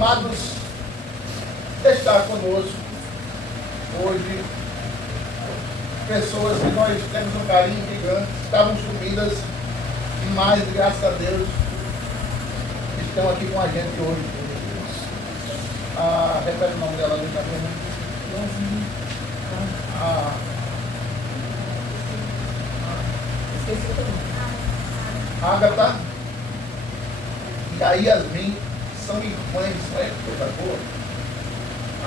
Amados, está conosco hoje pessoas que nós temos um carinho gigante, estavam sumidas, mas graças a Deus estão aqui com a gente hoje. Repete o nome dela ali também, né? Esqueci o nome. Agatha e a Yasmin são irmãs, não é coisa boa?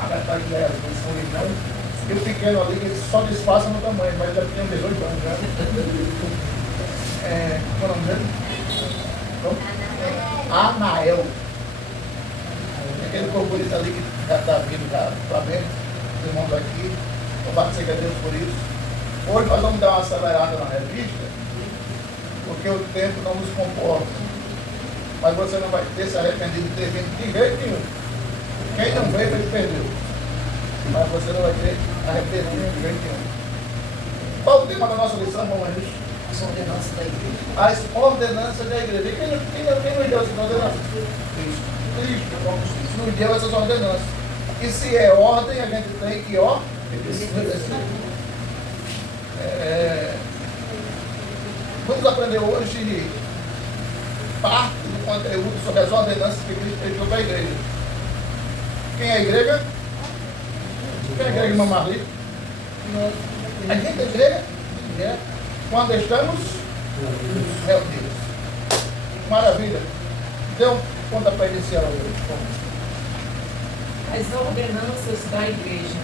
Agatha e a Yasmin são irmãs. E o pequeno ali, ele só disfarça no tamanho, mas já tinha 18 anos já. Qual é o nome dele? Anael. Aquele corporista ali que já está vindo para Flamengo, os irmãos aqui. Louvado seja Deus por isso. Hoje nós vamos dar uma acelerada na revista, porque o tempo não nos comporta. Mas você não vai ter se arrependido de ter vindo de jeito nenhum. Quem não veio, ele perdeu. Mas você não vai ter arrependido de jeito nenhum. Qual o tema da nossa lição, vamos lá? As ordenanças da igreja. As ordenanças da igreja. E quem nos deu essas ordenanças? Cristo. Nos deu essas ordenanças. E se é ordem, a gente tem que obedecer. Vamos aprender hoje parte do conteúdo sobre as ordenanças que Cristo deixou para a igreja. Quem é a igreja? Quem é a igreja, irmã Marli? A gente é igreja? Quando estamos reunidos. Maravilha. Então, conta para iniciar hoje. As ordenanças da igreja.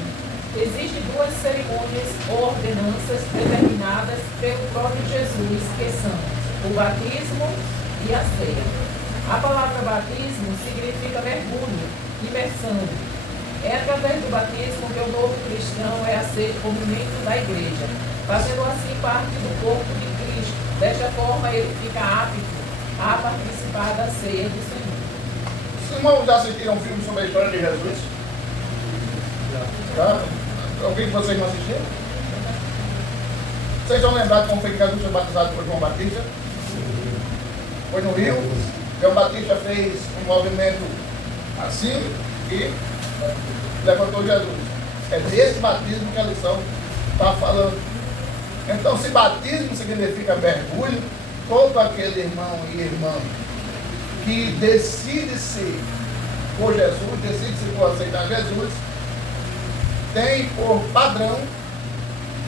Existem duas cerimônias ou ordenanças determinadas pelo próprio Jesus, que são o batismo e a ceia. A palavra batismo significa mergulho, imersão. É através do batismo que o novo cristão é aceito como membro da igreja, fazendo assim parte do corpo de Cristo. Desta forma, ele fica apto a participar da ceia do Senhor. Os irmãos já assistiram um filme sobre a história de Jesus? Tá? Alguém de vocês não assistiu? Vocês vão lembrar de como foi que Jesus foi batizado por João Batista? Foi no Rio. João Batista fez um movimento assim e levantou Jesus. É desse batismo que a lição está falando. Então, se batismo significa mergulho, todo aquele irmão e irmã que decide-se por Jesus, decide-se por aceitar Jesus, tem por padrão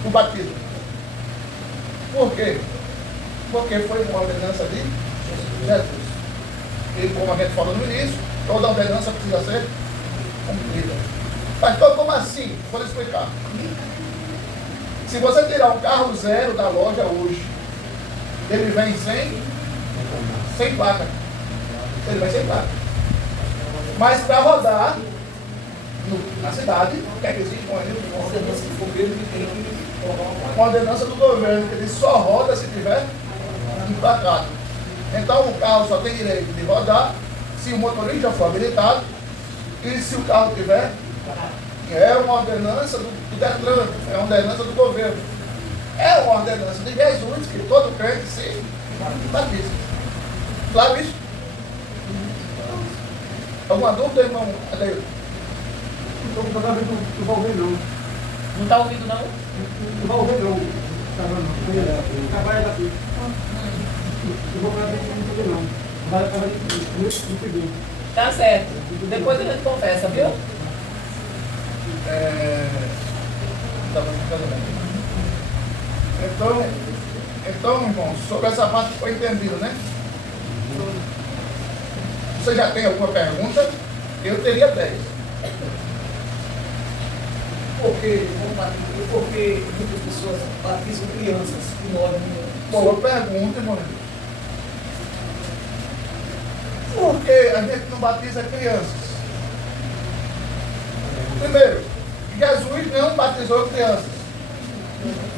o batismo. Por quê? Porque foi uma ordenança de Jesus. E como a gente falou no início, toda ordenança precisa ser cumprida. Mas então, como assim? Vou explicar. Se você tirar um carro zero da loja hoje, ele vem sem placa. Ele vem sem placa. Mas para rodar na cidade, o que é que existe? Uma ordenança do governo que tem que uma ordenança do governo, que ele só roda se tiver emplacado. Então o carro só tem direito de rodar se o motorista for habilitado e se o carro tiver. É uma ordenança do Detran, é uma ordenança do governo. É uma ordenança de Jesus que todo crente se batiza. Claro isso? Alguma dúvida, irmão? Não estou vendo, não vou ouvir não. Não está ouvindo, não? Não vou ouvir não. Trabalha daqui. Não vou para dentro, não vou não. Vai no segundo. Tá certo. Depois a gente conversa, viu? Então, irmãos, sobre essa parte foi entendido, né? Você já tem alguma pergunta? Eu teria 10. Por que muitas pessoas batizam crianças que moram no... Boa pergunta, irmão. Por que a gente não batiza crianças? Primeiro, Jesus não batizou crianças.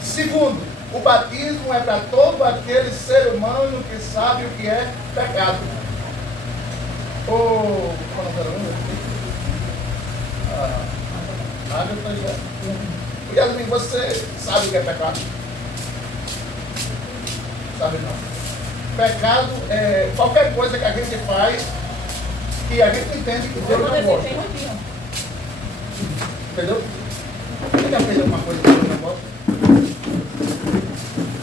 Segundo, o batismo é para todo aquele ser humano que sabe o que é pecado. Yasmin, você sabe o que é pecado? Sabe não. Pecado é qualquer coisa que a gente faz que a gente entende que Deus Quando não ele gosta. tem rotina. Entendeu? Você já fez alguma coisa que Deus não gosta?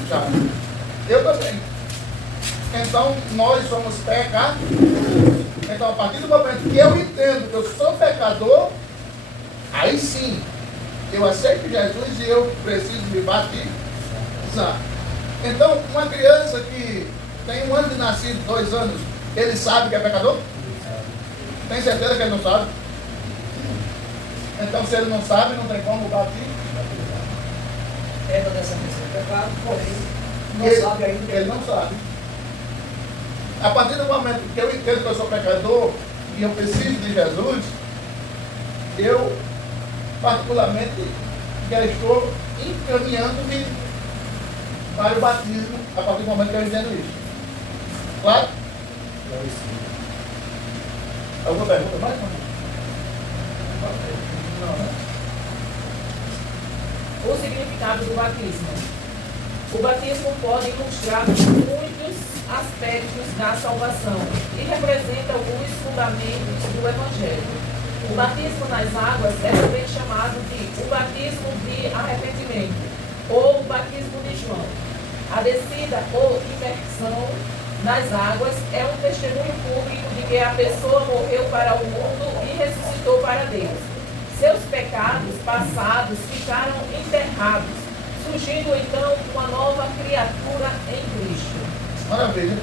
Já. Eu também. Então, nós somos pecadores. Então, a partir do momento que eu entendo que eu sou pecador, aí sim, eu aceito Jesus e eu preciso me batizar. Então, uma criança que tem 1 ano de nascido, 2 anos, ele sabe que é pecador? Tem certeza que ele não sabe? Então, se ele não sabe, não tem como batizar. Pega dessa mesa de pecado, porém, não Ele- sabe ainda. Ele não sabe. A partir do momento que eu entendo que eu sou pecador e eu preciso de Jesus, eu, particularmente, já estou encaminhando-me para o batismo a partir do momento que eu entendo isso. Claro? Alguma pergunta mais? Não, né? O significado do batismo. O batismo pode ilustrar muitos aspectos da salvação e representa alguns fundamentos do Evangelho. O batismo nas águas é também chamado de o batismo de arrependimento ou o batismo de João. A descida ou imersão nas águas é um testemunho público de que a pessoa morreu para o mundo e ressuscitou para Deus. Seus pecados passados ficaram enterrados, surgindo então uma nova criatura em Cristo. Maravilha.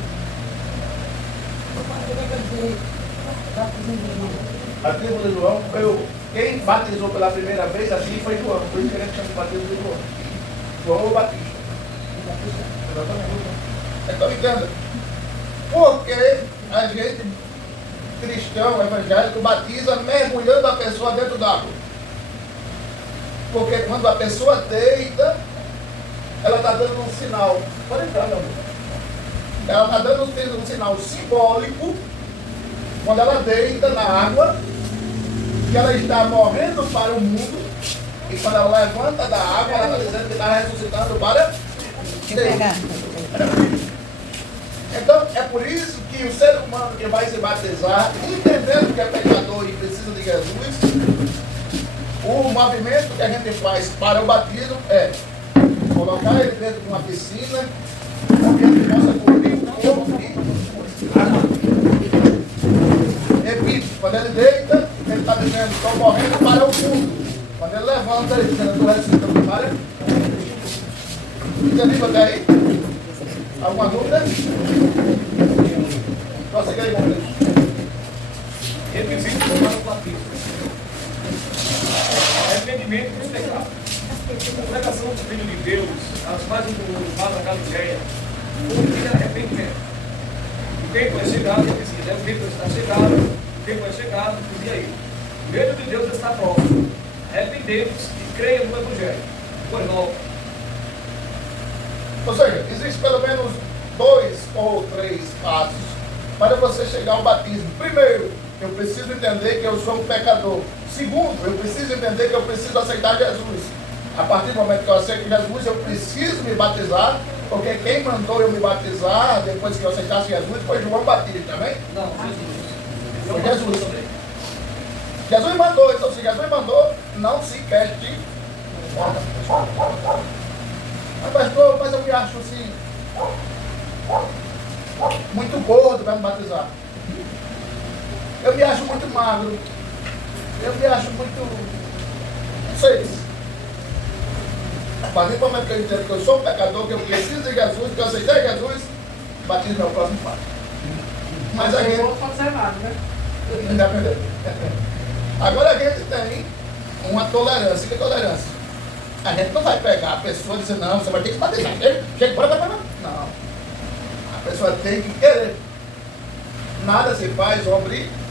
A tribo de João, quem batizou pela primeira vez assim foi João. Por isso que a gente chama de batismo de João. João ou Batista. Exatamente. Então entenda. Porque a gente, cristão, evangélico, batiza mergulhando a pessoa dentro d'água. Porque quando a pessoa deita, ela está dando um sinal. Pode entrar, meu amor. Ela está dando um sinal simbólico, quando ela deita na água, que ela está morrendo para o mundo, e quando ela levanta da água, ela está dizendo que está ressuscitando para Deus. Então, é por isso que o ser humano que vai se batizar, entendendo que é pecador e precisa de Jesus, o movimento que a gente faz para o batismo é colocar ele dentro de uma piscina, onde ele possa cobrir o corpo e água. Repito, quando ele deita, ele está dizendo, estou morrendo para o mundo. Quando ele levanta, ele está dizendo, estou ressuscitando para Cristo. Entendido até aí? Alguma dúvida? Prossegue aí, irmão. Requisito para o batismo. Arrependimento dos pecados. A pregação do Filho de Deus, as mais no da Galileia, foi arrependimento. O tempo é chegado, ele dizia, o tempo está chegado, o tempo é chegado, dizia ele. O reino de Deus está próximo. Arrependei-vos e creiam no Evangelho. Foi novo. Ou seja, existe pelo menos 2 ou 3 passos para você chegar ao batismo. Primeiro, eu preciso entender que eu sou um pecador. Segundo, eu preciso entender que eu preciso aceitar Jesus. A partir do momento que eu aceito Jesus, eu preciso me batizar, porque quem mandou eu me batizar depois que eu aceitasse Jesus foi João Batista, também? Não, Jesus. Foi Jesus. Jesus mandou, então se Jesus mandou, não se questione. Mas pastor, mas eu me acho assim, muito gordo para me batizar. Eu me acho muito magro. Eu me acho muito, não sei. A partir do momento que eu entendo que eu sou um pecador, que eu preciso de Jesus, que eu aceitei Jesus, batismo é o próximo passo. Mas a gente... Não pode fazer nada, né? Independente. Agora a gente tem uma tolerância. Que é tolerância? A gente não vai pegar a pessoa e dizer, não, você vai ter que batizar. Chega, bora. Não. A pessoa tem que querer. Nada se faz obrigado.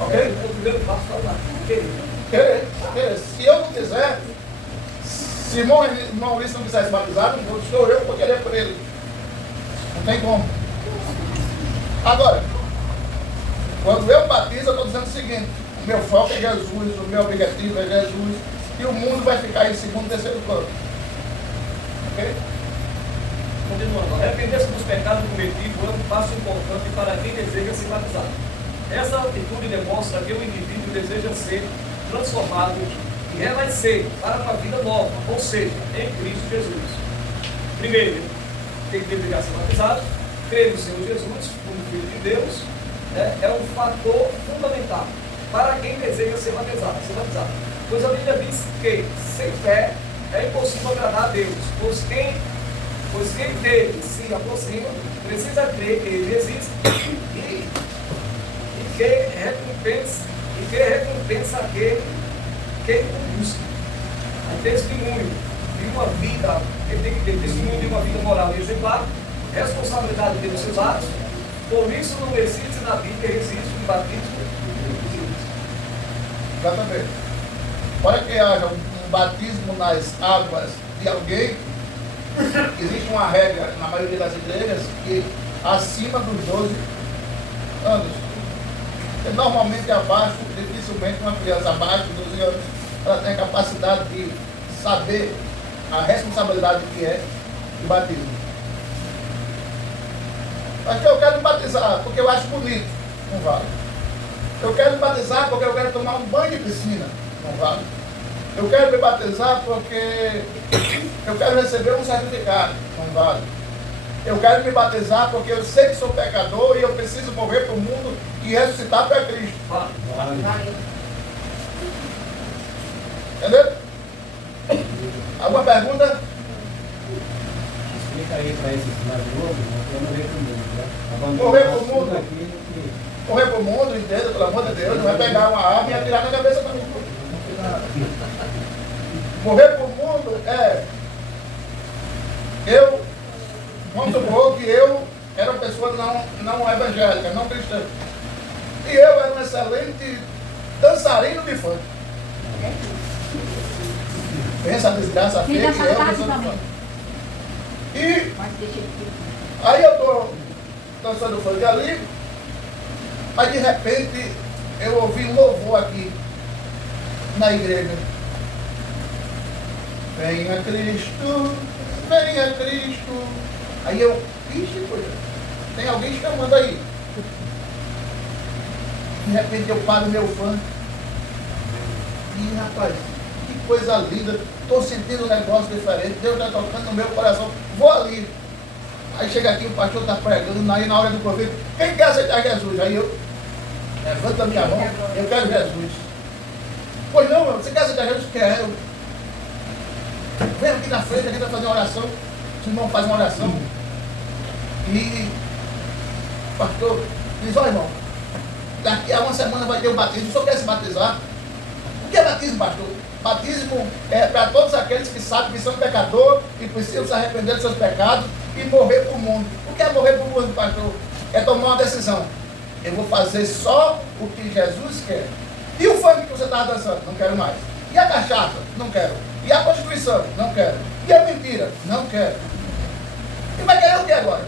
Ok? O primeiro passo para o batismo, Querer. Se eu não quiser, se Maurício não quisesse batizar, não sou eu que vou querer por ele. Não tem como. Agora, quando eu batizo, eu estou dizendo o seguinte: o meu foco é Jesus, o meu objetivo é Jesus, e o mundo vai ficar em segundo, terceiro plano. Ok? Continuando, arrepender-se dos pecados cometidos é um passo importante para quem deseja se batizar. Essa atitude demonstra que o indivíduo deseja ser transformado e renascer para uma vida nova, ou seja, em Cristo Jesus. Primeiro, tem que desejar ser batizado, crer no Senhor Jesus como Filho de Deus, é um fator fundamental para quem deseja ser batizado. Pois a Bíblia diz que sem fé é impossível agradar a Deus, pois quem dele se aproxima precisa crer que ele existe e que recompensa aquele que o busca. A testemunho de uma vida, ele tem que ter testemunho de uma vida moral e exemplar, responsabilidade pelos seus atos. Por isso não existe na Bíblia registro de batismo. Exatamente. Para que haja um batismo nas águas de alguém, existe uma regra na maioria das igrejas que acima dos 12 anos. E normalmente abaixo, dificilmente uma criança abaixo dos 12 anos, ela tem a capacidade de saber a responsabilidade que é o batismo. Mas que eu quero me batizar porque eu acho bonito, não vale. Eu quero me batizar porque eu quero tomar um banho de piscina, não vale. Eu quero me batizar porque eu quero receber um certificado, não vale. Eu quero me batizar porque eu sei que sou pecador e eu preciso morrer para o mundo e ressuscitar para Cristo. Vale. Entendeu? Alguma pergunta? Explica aí para esses mais novos, eu morrer para o mundo, né? Morrer para o mundo? Correr para o mundo inteiro, pelo amor de Deus, não vai pegar uma arma e atirar na cabeça do mundo. Morrer para o mundo vamos supor que eu era uma pessoa não evangélica, não cristã. E eu era um excelente dançarino de funk. Pensa a desgraça feia que eu dançando funk. E aí eu estou dançando funk ali, mas de repente eu ouvi um louvor aqui na igreja. Venha Cristo, venha Cristo. Aí eu, ixi, coisa, tem alguém chamando aí. De repente eu paro meu fã. E rapaz, que coisa linda. Estou sentindo um negócio diferente. Deus está tocando no meu coração. Vou ali. Aí chega aqui, o pastor está pregando, aí na hora do convite, quem quer aceitar Jesus? Aí eu levanto a minha mão, eu quero Jesus. Pois não, você quer aceitar Jesus? Quero. Vem aqui na frente, a gente vai fazer uma oração. O irmão faz uma oração. E o pastor diz, ó irmão, daqui a uma semana vai ter um batismo, o senhor quer se batizar? O que é batismo, pastor? Batismo é para todos aqueles que sabem que são pecadores e precisam se arrepender dos seus pecados e morrer para o mundo. O que é morrer para o mundo, pastor? É tomar uma decisão. Eu vou fazer só o que Jesus quer. E o funk que você estava dançando? Não quero mais. E a cachaça? Não quero. E a prostituição? Não quero. E a mentira? Não quero. E vai querer o que agora?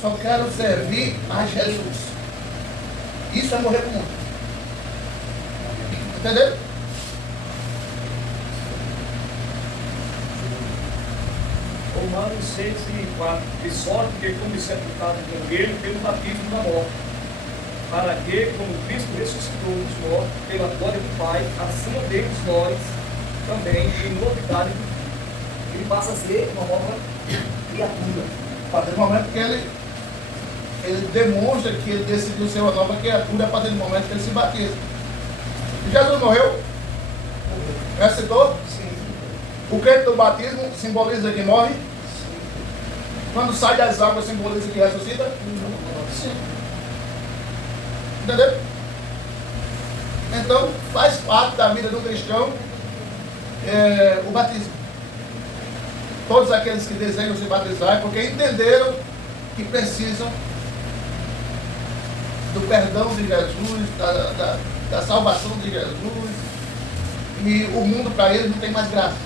Só quero servir a Jesus. Isso é morrer para o mundo. Entendeu? Romanos 6:4. De sorte que fomos sepultados com ele pelo batismo da morte, para que, como Cristo ressuscitou dos mortos pela glória do Pai, acima deles nós também, em novidade, ele passa a ser uma nova criatura. A partir do momento que ele demonstra que ele decidiu ser uma nova criatura, a partir do momento que ele se batiza. E Jesus morreu? Ressuscitou? Sim. O crente do batismo simboliza que morre? Quando sai das águas, simboliza que ressuscita? Sim. Entendeu? Então, faz parte da vida do cristão o batismo. Todos aqueles que desejam se batizar, porque entenderam que precisam do perdão de Jesus, da salvação de Jesus, e o mundo para eles não tem mais graça.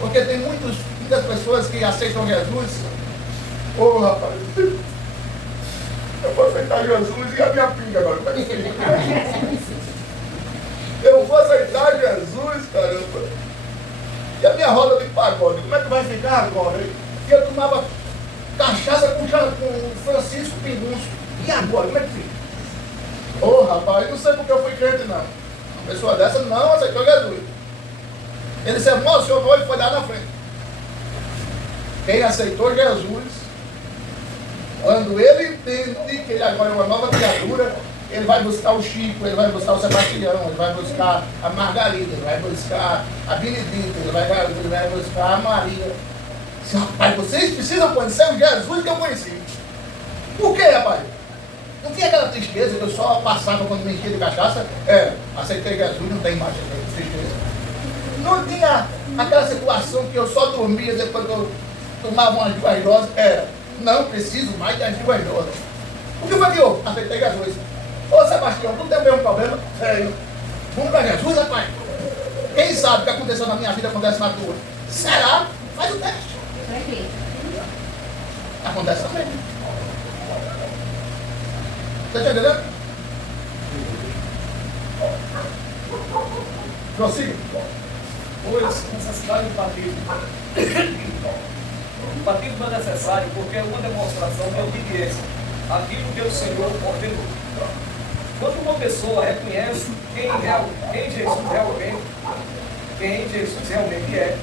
Porque tem muitas pessoas que aceitam Jesus. Ô rapaz, eu vou aceitar Jesus e a minha pinga agora. Eu vou aceitar Jesus, caramba. E a minha roda de pagode, como é que vai ficar agora? Hein? que eu tomava cachaça com Francisco Pingunço. E agora, como é que fica? Ô rapaz, não sei porque eu fui crente não. Uma pessoa dessa não aceitou Jesus. Ele se emocionou e foi lá na frente. Quem aceitou Jesus, quando ele entende que ele agora é uma nova criatura, ele vai buscar o Chico, ele vai buscar o Sebastião, ele vai buscar a Margarida, ele vai buscar a Benedita, ele vai buscar a Maria. Rapaz, vocês precisam conhecer o Jesus que eu conheci. Por quê, rapaz? Não tinha aquela tristeza que eu só passava quando me enchia de cachaça. Aceitei Jesus, não tem mais tristeza. Não tinha aquela situação que eu só dormia depois que eu tomava umas duas doses. Não preciso mais das duas doses. O que foi que eu aceitei Jesus? Ô Sebastião, tu tem o mesmo problema? Tenho. Vamos para Jesus, rapaz. Quem sabe o que aconteceu na minha vida acontece na tua? Será? Faz o teste. Acontece também. Você está entendendo? Prossiga. Pois, necessidade do batismo. O batismo é necessário porque é uma demonstração de obediência àquilo que o Senhor ordenou. Quando uma pessoa reconhece quem Jesus realmente é,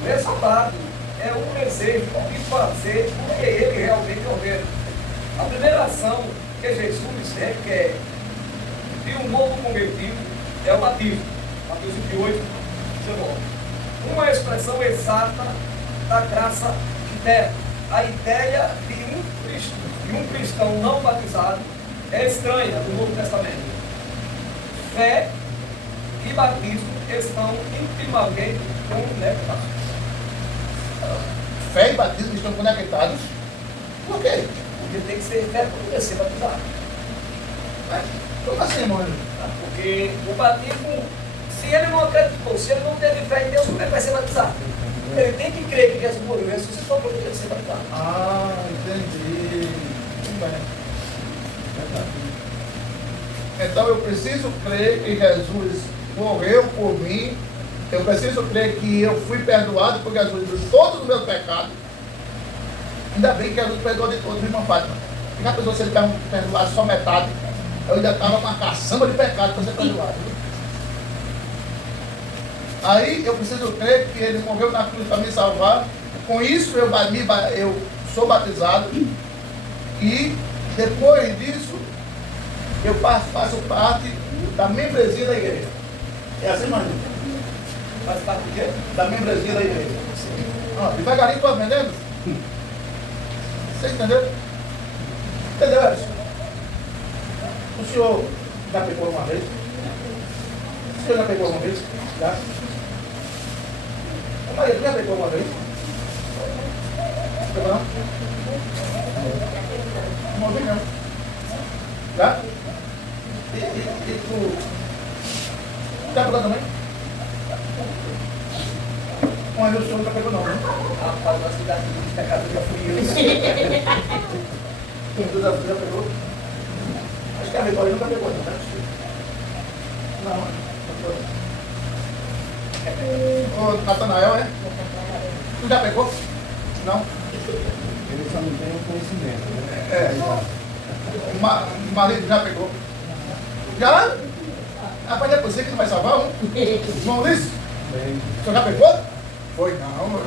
o resultado é um desejo de fazer o que ele realmente ordena. A primeira ação que Jesus requer de um novo convertido é o batismo. Mateus 28, 19. Uma expressão exata da graça eterna. A ideia de um cristão não batizado é estranha no Novo Testamento. Fé e batismo estão intimamente conectados. Fé e batismo estão conectados. Por quê? Porque tem que ser fé para poder ser batizado. Como assim, irmão? Porque o batismo, se ele não acreditou, se ele não teve fé em Deus, como é que vai ser batizado? Ele tem que crer que Jesus morreu e ressuscitou para poder ser batizado. Entendi. Muito bem. Então eu preciso crer que Jesus morreu por mim. Eu preciso crer que eu fui perdoado por Jesus de todos os meus pecados. Ainda bem que Jesus perdoou de todos, irmã Fátima. Porque a pessoa, se ele perdoar só metade, eu ainda estava com uma caçamba de pecado para ser perdoado. Aí eu preciso crer que ele morreu na cruz para me salvar. Com isso eu sou batizado. E depois disso, eu faço parte da membresia da igreja. É assim, mano? Faz parte do quê? Da membresia da igreja. Devagarinho estou aprendendo. Você entendeu? Entendeu, Edson? O senhor já pegou uma vez? O senhor já pegou uma vez? Já? Maria, tu já pegou uma vez? Pegou não? Uma vez não. Já? E tu já pegou também? Mas o senhor não pegou não, né? Rapaz, nós que dá de pecado já fui eu. Tu já pegou? Acho que a Vitória nunca pegou, não é possível. Não, não. Ô, Natanael, é? Tu já pegou? Não? Ele só não tem o conhecimento, né? O marido já pegou. Já? Rapaz, não é você que não vai salvar um? Irmão Luiz? O senhor já pegou? Foi, não.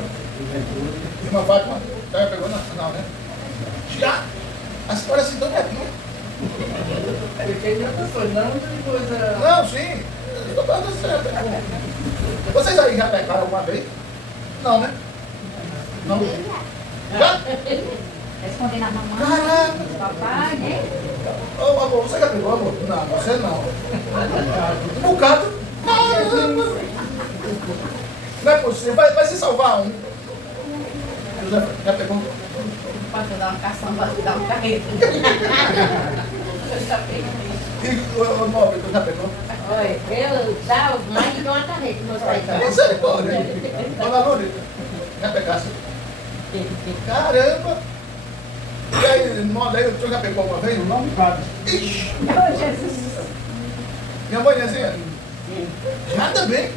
Irmã Fátima, já pegou? Não, né? Já? A história é assim tão quietinha. Ele já passou, não de coisa. Não, sim. Estou falando assim, já pegou. Vocês aí já pegaram alguma vez? Não, né? Não? Já? Respondendo a mamãe, Caramba! papai, né? Ô, amor, você já pegou, amor? Não, você não. Um bocado. Caramba! Não é possível. Vai se salvar um. José, já pegou? Pode dar uma caçamba, dar um carreto. Eu já peguei. E o móvel, tu já pegou? Olha, eu dava mais de uma carreta no meu pai. Misericórdia. Dona Lourdes, já pegasse? Caramba! E aí, moda aí, o senhor já pegou alguma vez? Não me cabe. Ixi! Oh, Jesus. Minha mãezinha? Nada bem.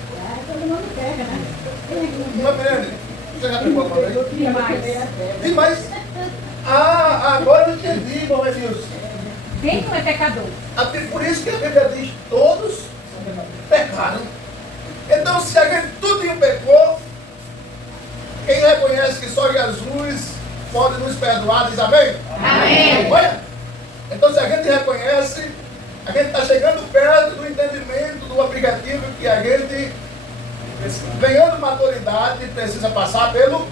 Todo mundo pega, né? Irmã Miranda, Você já pegou alguma vez? Demais. Demais. Ah, agora eu entendi, irmão Edilson. Quem não é pecador? Por isso que a Bíblia diz, todos pecaram. Então, se a gente tudo pecou, quem reconhece que só Jesus pode nos perdoar, diz amém? Amém. Olha, então se a gente reconhece, a gente está chegando perto do entendimento do aplicativo que a gente, ganhando maturidade, precisa passar pelo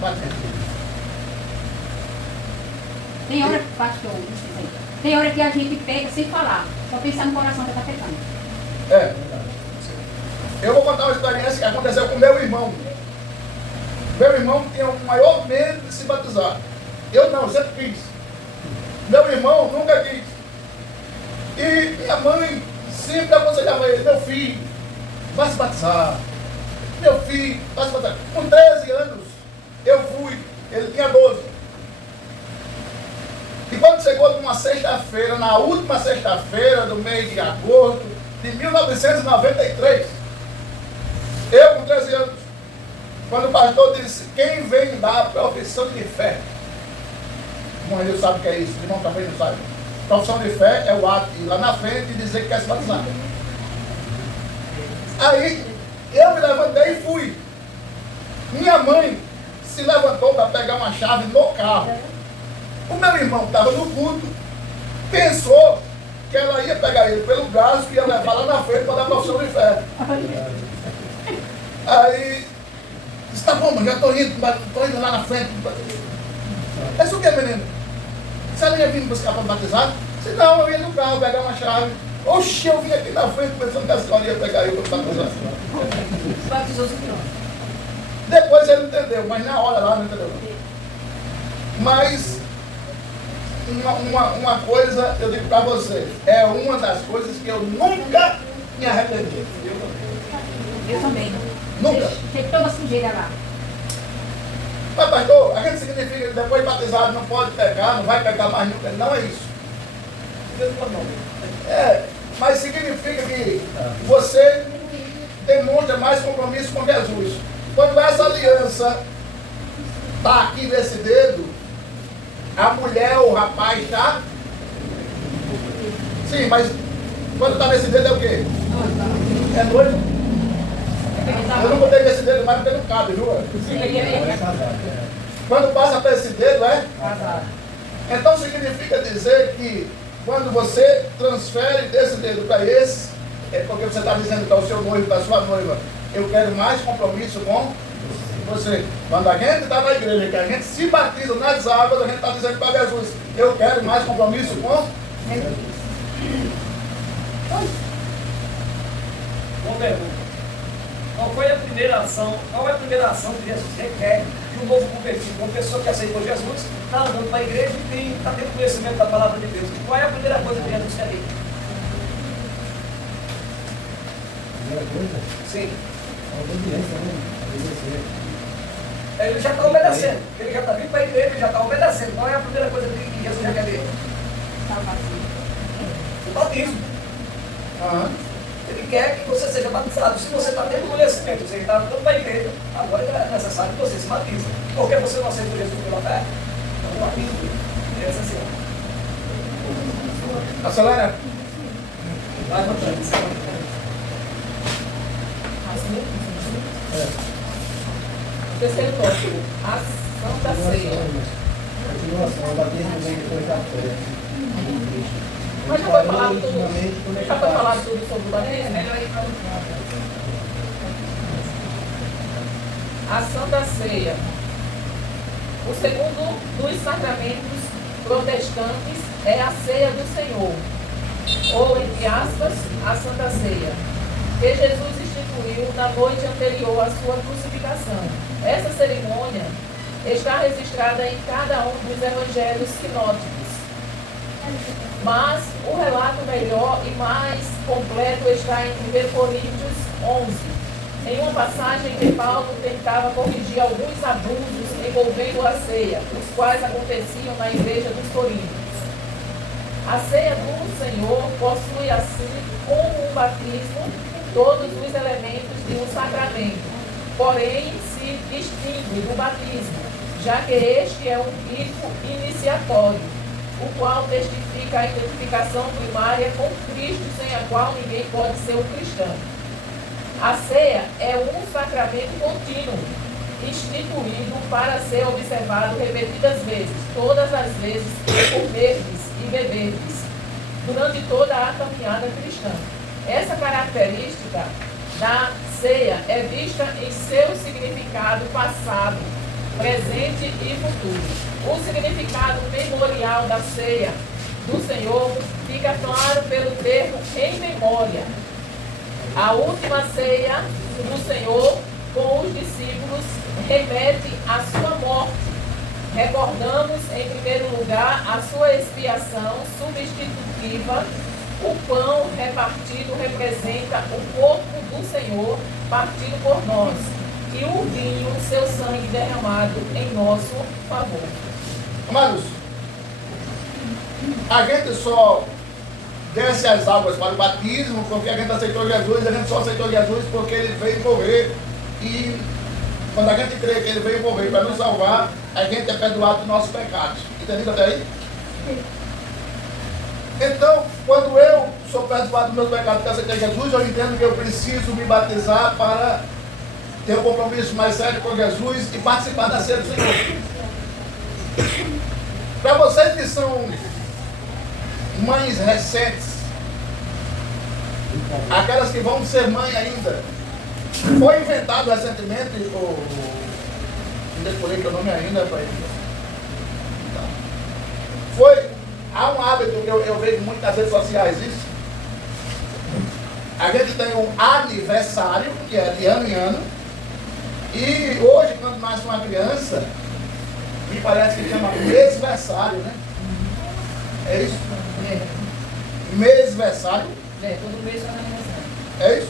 batismo. Tem hora, pastor, tem hora que a gente pega sem falar, só pensar no coração que está pecando. É. Eu vou contar uma experiência que aconteceu com meu irmão. Meu irmão tinha o maior medo de se batizar. Eu não, sempre quis. Meu irmão nunca quis. E minha mãe sempre aconselhava ele, meu filho, vai se batizar. Meu filho, vai se batizar. Com 13 anos, eu fui. Ele tinha 12. E quando chegou numa sexta-feira, na última sexta-feira do mês de agosto de 1993, eu com 13 anos, quando o pastor disse, quem vem dar profissão de fé? O irmão Edilson sabe o que é isso, o irmão também não sabe. Profissão de fé é o ato de ir lá na frente e dizer que quer se batizar. Aí, eu me levantei e fui. Minha mãe se levantou para pegar uma chave no carro. O meu irmão estava no culto, pensou que ela ia pegar ele pelo braço e ia levar lá na frente para dar profissão de fé. Aí, disse, tá bom, mas já estou indo lá na frente. Mas o que, menino? Se ela ia vir me buscar para batizar? Disse, não, eu ia no carro pegar uma chave. Oxe, eu vim aqui na frente pensando que a senhora ia pegar eu para batizar. Batizou-se pronto. Depois ele entendeu, mas na hora lá não entendeu. Mas uma coisa eu digo para vocês, é uma das coisas que eu nunca me arrependi. Eu também. Nunca. Tem toda a sujeira lá. Mas pastor, a gente significa que depois de batizado não pode pecar, não vai pecar mais nunca. Não é isso. É, mas significa que você demonstra mais compromisso com Jesus. Quando essa aliança está aqui nesse dedo, a mulher ou o rapaz está. Sim, mas quando está nesse dedo é o quê? É noivo? Eu não botei nesse dedo mais porque não cabe, viu? Quando passa para esse dedo é? Então significa dizer que quando você transfere desse dedo para esse, é porque você está dizendo para o seu noivo, para a sua noiva, eu quero mais compromisso com você. Quando a gente está na igreja, que a gente se batiza nas águas, a gente está dizendo para Jesus, eu quero mais compromisso com Jesus. Uma pergunta. Qual é a primeira ação que Jesus requer que um novo convertido, uma pessoa que aceitou Jesus, está andando para a igreja e está tendo conhecimento da palavra de Deus? Qual é a primeira coisa que Jesus quer? Primeira coisa? Sim. A obediência, né? Obedecer. Ele já está obedecendo. Ele já está vindo para a igreja, ele já está obedecendo. Qual é a primeira coisa que Jesus já quer ver? O batismo. Ele quer que você seja batizado. Se você está tendo conhecimento, você está andando para a igreja, agora é necessário que você se batize. Por que você não aceita Jesus pela fé? Então, o batismo é essencial. Acelera. Vai contando. Terceiro tópico, a Santa Ceia. Continuação, o batismo vem depois da fé. Mas já foi falado tudo, já foi falado tudo sobre o batismo? A Santa Ceia. O segundo dos sacramentos protestantes é a Ceia do Senhor, ou, entre aspas, a Santa Ceia, que Jesus instituiu na noite anterior à sua crucificação. Essa cerimônia está registrada em cada um dos evangelhos sinóticos. Mas o relato melhor e mais completo está em 1 Coríntios 11, em uma passagem que Paulo tentava corrigir alguns abusos envolvendo a ceia, os quais aconteciam na igreja dos Coríntios. A ceia do Senhor possui assim, como o batismo, todos os elementos de um sacramento, porém se distingue do batismo, já que este é um rito iniciatório, o qual testifica a identificação primária com Cristo, sem a qual ninguém pode ser um cristão. A ceia é um sacramento contínuo, instituído para ser observado repetidas vezes, todas as vezes que comerdes e beberdes, durante toda a caminhada cristã. Essa característica da ceia é vista em seu significado passado, presente e futuro. O significado memorial da ceia do Senhor fica claro pelo termo em memória. A última ceia do Senhor com os discípulos remete à sua morte. Recordamos, em primeiro lugar, a sua expiação substitutiva. O pão repartido representa o corpo do Senhor partido por nós, e o vinho, seu sangue derramado em nosso favor. Amados, a gente só desce as águas para o batismo porque a gente aceitou Jesus. A gente só aceitou Jesus porque ele veio morrer. E quando a gente crê que ele veio morrer para nos salvar, a gente é perdoado dos nossos pecados. Entendido até aí? Então, quando eu sou perdoado dos meus pecados porque aceitei Jesus, eu entendo que eu preciso me batizar para ter um compromisso mais sério com Jesus e participar da ceia do Senhor. Para vocês que são mães recentes, aquelas que vão ser mãe ainda, foi inventado recentemente, não decorei que o nome ainda, há um hábito que eu vejo muito nas redes sociais isso. A gente tem um aniversário, que é de ano em ano, e hoje, quando nasce uma criança, me parece que chama mêsversário, né? É isso? Mêsversário. Todo mês é aniversário. É isso?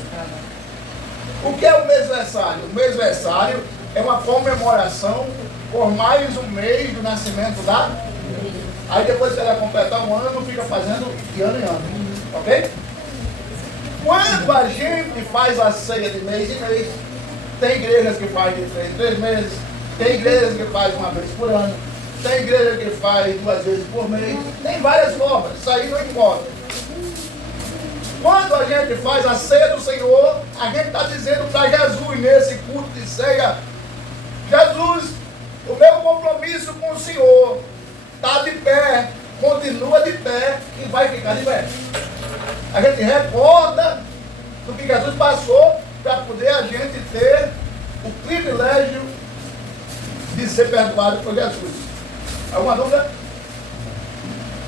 O que é o mêsversário? O mêsversário é uma comemoração por mais um mês do nascimento da... Aí depois que ela completar um ano, fica fazendo de ano em ano. Ok? Quando a gente faz a ceia de mês em mês, tem igrejas que fazem de 3 em 3 meses, tem igrejas que fazem uma vez por ano, tem igreja que faz 2 vezes por mês, tem várias formas, isso aí não importa. Quando a gente faz a ceia do Senhor, a gente está dizendo para Jesus nesse culto de ceia: Jesus, o meu compromisso com o Senhor está de pé, continua de pé e vai ficar de pé. A gente recorda do que Jesus passou para poder a gente ter o privilégio de ser perdoado por Jesus. Alguma dúvida?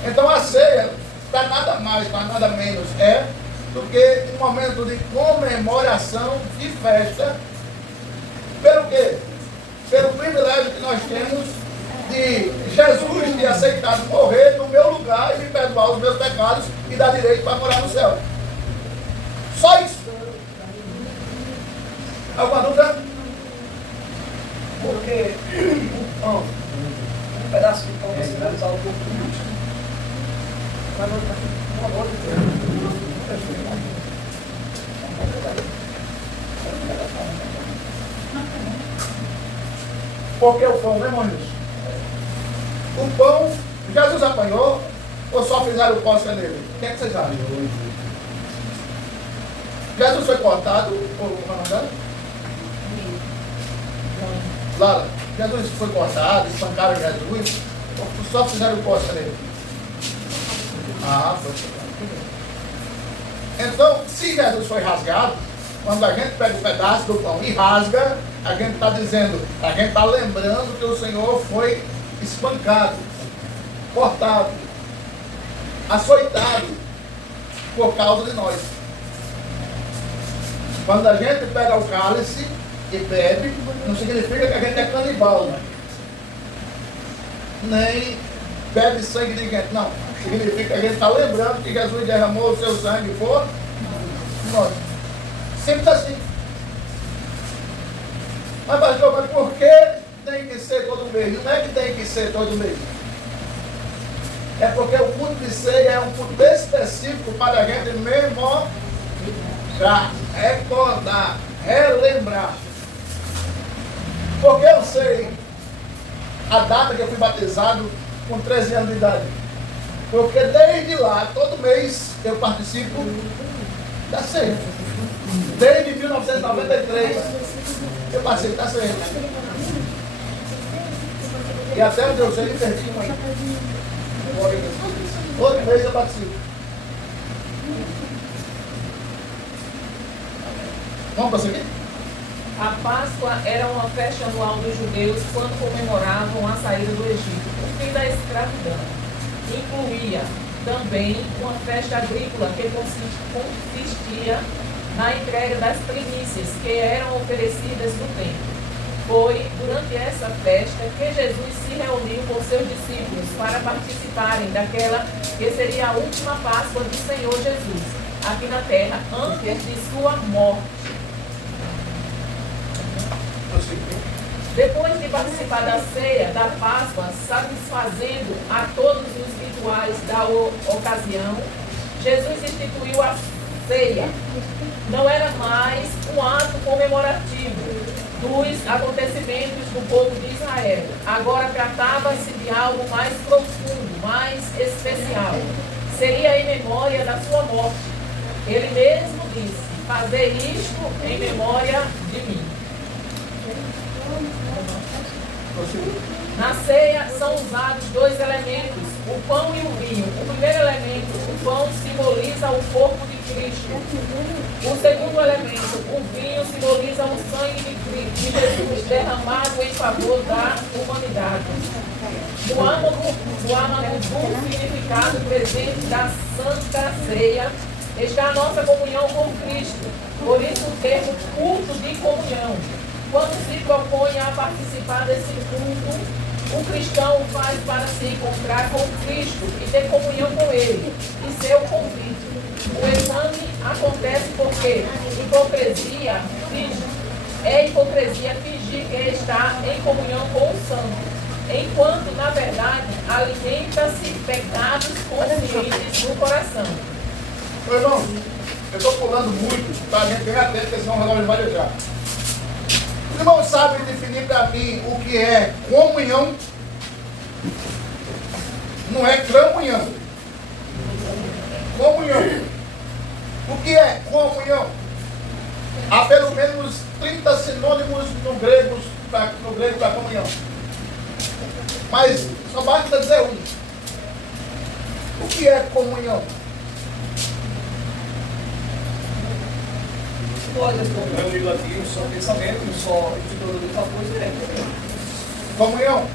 Então a ceia, para nada mais, para nada menos, é do que um momento de comemoração e festa. Pelo quê? Pelo privilégio que nós temos de Jesus ter aceitado morrer no meu lugar e me perdoar os meus pecados e dar direito para morar no céu. Só isso. Alguma dúvida? Porque um pedaço de pão para sinalizar o corpo do último. Mas não, por favor, Porque o pão, né, irmãos? O pão, Jesus apanhou ou só fizeram o pós nele? O que é que vocês acham? Jesus foi cortado ou mandado? Lara, Jesus foi cortado, espancaram Jesus, ou só fizeram o pós nele? Ah, foi. Então, se Jesus foi rasgado, quando a gente pega o pedaço do pão e rasga, a gente está dizendo, a gente está lembrando que o Senhor foi espancado, cortado, açoitado por causa de nós. Quando a gente pega o cálice e bebe, não significa que a gente é canibal, né? Nem bebe sangue de gente, não. Significa que a gente está lembrando que Jesus derramou o seu sangue por nós. Sempre assim. Mas pastor, mas por que tem que ser todo mês? Não é que tem que ser todo mês. É porque o culto de ceia é um culto específico para a gente memorar, recordar, relembrar Porque eu sei a data que eu fui batizado com 13 anos de idade. Porque desde lá, todo mês, eu participo da ceia. Desde 1993, eu participo da ceia. E até onde eu sei, ele pertinho aí. Todo mês eu participo. Vamos prosseguir? A Páscoa era uma festa anual dos judeus quando comemoravam a saída do Egito, o fim da escravidão. Incluía também uma festa agrícola que consistia na entrega das primícias que eram oferecidas no templo. Foi durante essa festa que Jesus se reuniu com seus discípulos para participarem daquela que seria a última Páscoa do Senhor Jesus, aqui na terra, antes de sua morte. Depois de participar da ceia, da Páscoa, satisfazendo a todos os rituais da ocasião, Jesus instituiu a ceia. Não era mais um ato comemorativo dos acontecimentos do povo de Israel. Agora tratava-se de algo mais profundo, mais especial. Seria em memória da sua morte. Ele mesmo disse: "Fazei isto em memória de mim." Na ceia são usados dois elementos, o pão e o vinho. O primeiro elemento, o pão, simboliza o corpo de Cristo. O segundo elemento, o vinho, simboliza o sangue de Jesus derramado em favor da humanidade. No âmago do significado presente da Santa Ceia está a nossa comunhão com Cristo. Por isso o termo culto de comunhão. Quando se propõe a participar desse culto, o cristão faz para se encontrar com Cristo e ter comunhão com Ele, e seu convite. O exame acontece porque hipocrisia fingir que está em comunhão com o santo, enquanto, na verdade, alimenta-se pecados conscientes no coração. Meu irmão, eu estou pulando muito para a gente ganhar tempo, porque senão o relógio vai deixar. Os irmãos sabem definir para mim o que é comunhão? Não é cramunhão. Comunhão. O que é comunhão? Há pelo menos 30 sinônimos no grego para comunhão. Mas só basta dizer um. O que é comunhão? Nós respondemos em latim, só pensamento, só de tal coisa é. Comunhão.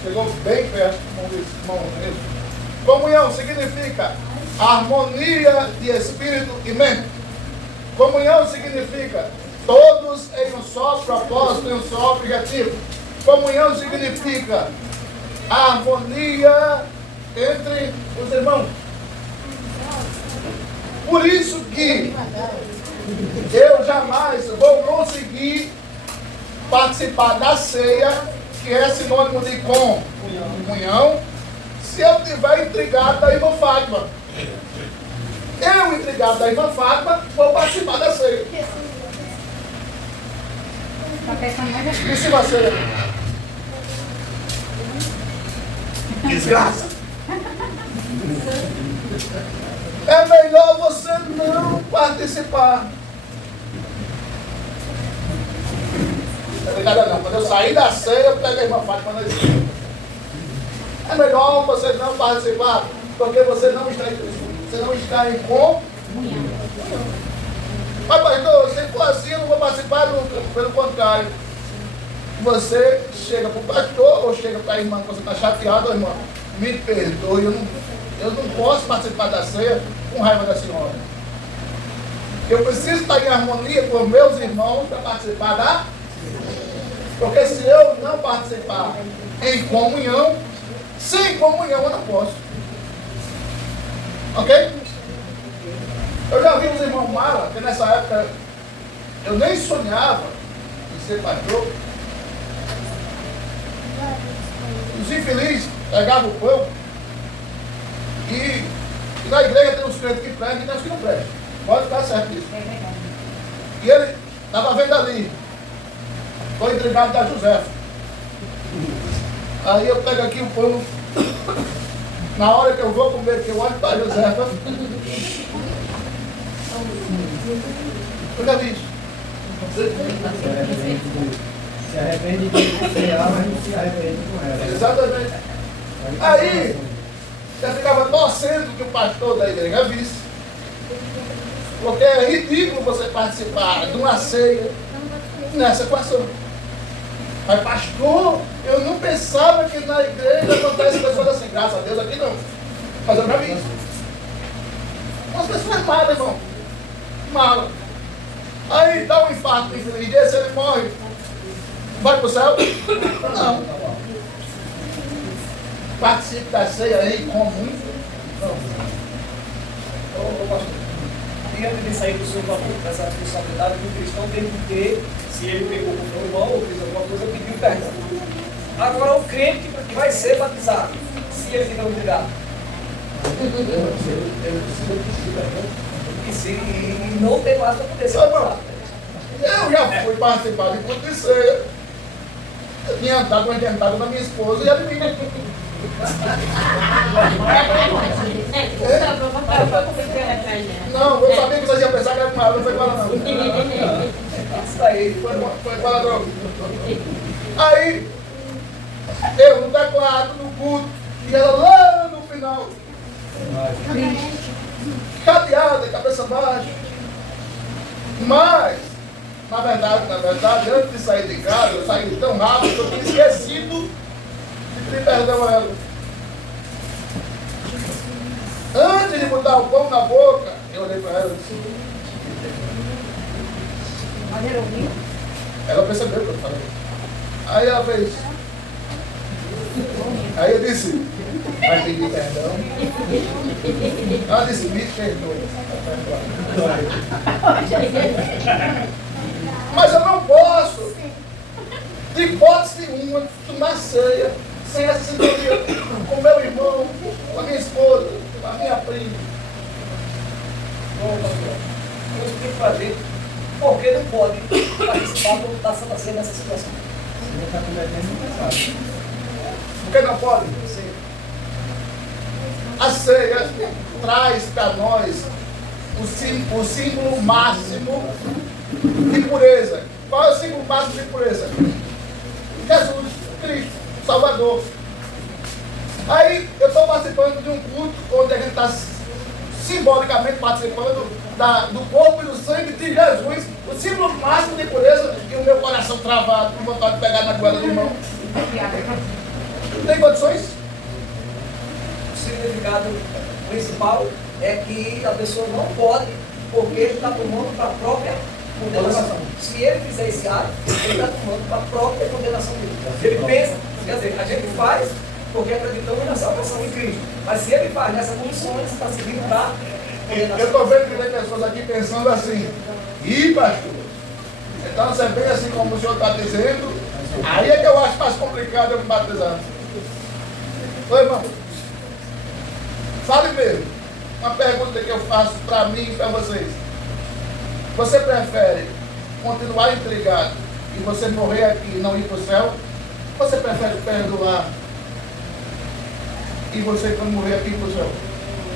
Chegou bem perto, vamos ver se irmão mesmo. Comunhão significa harmonia de espírito e mente. Comunhão significa todos em um só propósito, em um só objetivo. Comunhão significa harmonia entre os irmãos. Por isso que eu jamais vou conseguir participar da ceia, que é sinônimo de comunhão, se eu estiver intrigado da irmã Fátima. Eu, intrigado da irmã Fátima, vou participar da ceia. E se você... Desgraça! É melhor você não participar. Não é brincadeira não. Quando eu sair da ceia, eu pego a irmã Fátima na esquina. É melhor você não participar, porque você não está em Cristo. Você não está em comunhão. Mas pastor, se for assim, eu não vou participar nunca. Pelo contrário. Você chega para o pastor ou chega para a irmã que você está chateado, irmã, me perdoe, eu não posso participar da ceia com raiva da senhora. Eu preciso estar em harmonia com os meus irmãos para participar da ceia. Porque se eu não participar em comunhão, sem comunhão eu não posso. Ok? Eu já vi os irmãos Mara, que nessa época eu nem sonhava em ser pastor. Os infelizes pegavam o pão e na igreja tem uns crentes que prestam e tem uns que não prestam. Pode ficar certo disso. E ele estava vendo ali Foi entregado da Josefa. Aí eu pego aqui o pão. Na hora que eu vou comer, que eu olho para a Josefa. Eu já vi isso. Se arrepende de cear, mas não se arrepende com ela. Exatamente. Aí, eu ficava torcendo que o pastor da igreja visse. Porque é ridículo você participar de uma ceia nessa situação. Mas, pastor, eu não pensava que na igreja acontece pessoas assim. Graças a Deus aqui não. Mas eu já vi isso. Umas pessoas malas, irmão. Malas. Aí dá um infarto infeliz desse, ele morre. Vai pro céu? Não. Participe da ceia aí, comum. Não. Ô, pastor, e antes de sair do seu valor, dessa responsabilidade que o cristão tem que ter, se ele pegou com o irmão ou fez alguma coisa, pediu perdão. Agora, o crente que vai ser batizado, se ele tiver obrigado. E não tem mais para poder ser batizado. Eu já fui participar de culto de ceia. Eu tinha andado orientado da minha esposa e a minha. Não, eu sabia que vocês iam pensar que era com ela, não foi com ela não. Isso aí. Foi com ela não. Aí, eu no teclado, no culto, e ela lá no final. Cadeada, cabeça baixa. Mas, na verdade, antes de sair de casa, eu saí tão rápido que eu tinha esquecido de pedir perdão a ela. Antes de botar o pão na boca, eu olhei para ela e disse. Ela percebeu o que eu falei. Aí ela fez. Aí eu disse, vai pedir perdão. Ela disse, me perdoe. Mas eu não posso, de hipótese nenhuma, tomar ceia sem essa sintonia com meu irmão, com a minha esposa, com a minha prima. Bom, pastor, o que tem que fazer? Porque não pode participar da Santa Ceia nessa situação. Você está cometendo um pecado. Por que não pode? Sim. A ceia traz para nós o símbolo máximo de pureza. Qual é o símbolo máximo de pureza? Jesus, Cristo, Salvador. Aí eu estou participando de um culto onde a gente está simbolicamente participando do corpo e do sangue de Jesus, o símbolo máximo de pureza, e o meu coração travado, com vontade de pegar na goela do irmão. Tem condições? O significado principal é que a pessoa não pode, porque ele está tomando para a própria condenação. Se ele fizer esse ato, ele está tomando para a própria condenação dele. Ele pensa, quer dizer, a gente faz porque acreditamos na salvação em Cristo. Mas se ele faz nessas condições, está seguindo para a condenação. Eu estou vendo que tem pessoas aqui pensando assim, ih, pastor, então você vê assim como o senhor está dizendo, aí é que eu acho mais complicado eu me batizar. Oi, irmão. Fale mesmo. Uma pergunta que eu faço para mim e para vocês. Você prefere continuar intrigado e você morrer aqui e não ir para o céu? Você prefere perdoar e você quando morrer aqui ir para o céu?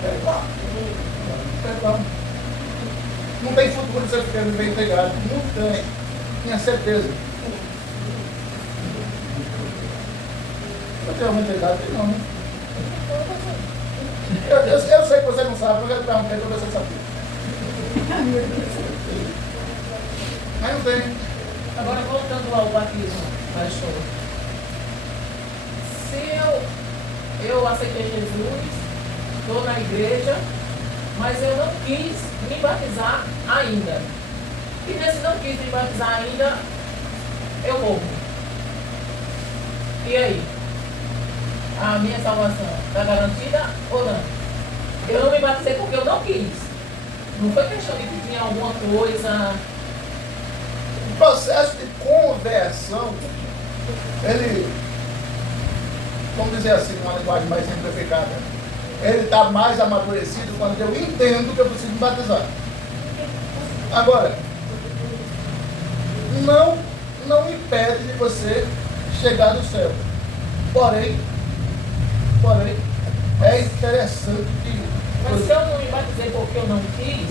Perdoar. Perdoar. Não tem futuro você ficar bem intrigado. Não tem. Tinha certeza. Eu tenho uma intrigado? Não, né? Eu sei que você não sabe, mas eu perguntei para você saber. Mas não tem. Agora, voltando ao batismo, pastor. Se eu aceitei Jesus, estou na igreja, mas eu não quis me batizar ainda. E nesse não quis me batizar ainda, eu morro. E aí? A minha salvação está garantida ou não? Eu não me batizei porque eu não quis. Não foi questão de que tinha alguma coisa. O processo de conversão, ele, vamos dizer assim, uma linguagem mais simplificada, ele está mais amadurecido quando eu entendo que eu preciso me batizar. Agora, não impede de você chegar no céu. Porém, é interessante que... Mas se eu não me batizei porque eu não quis,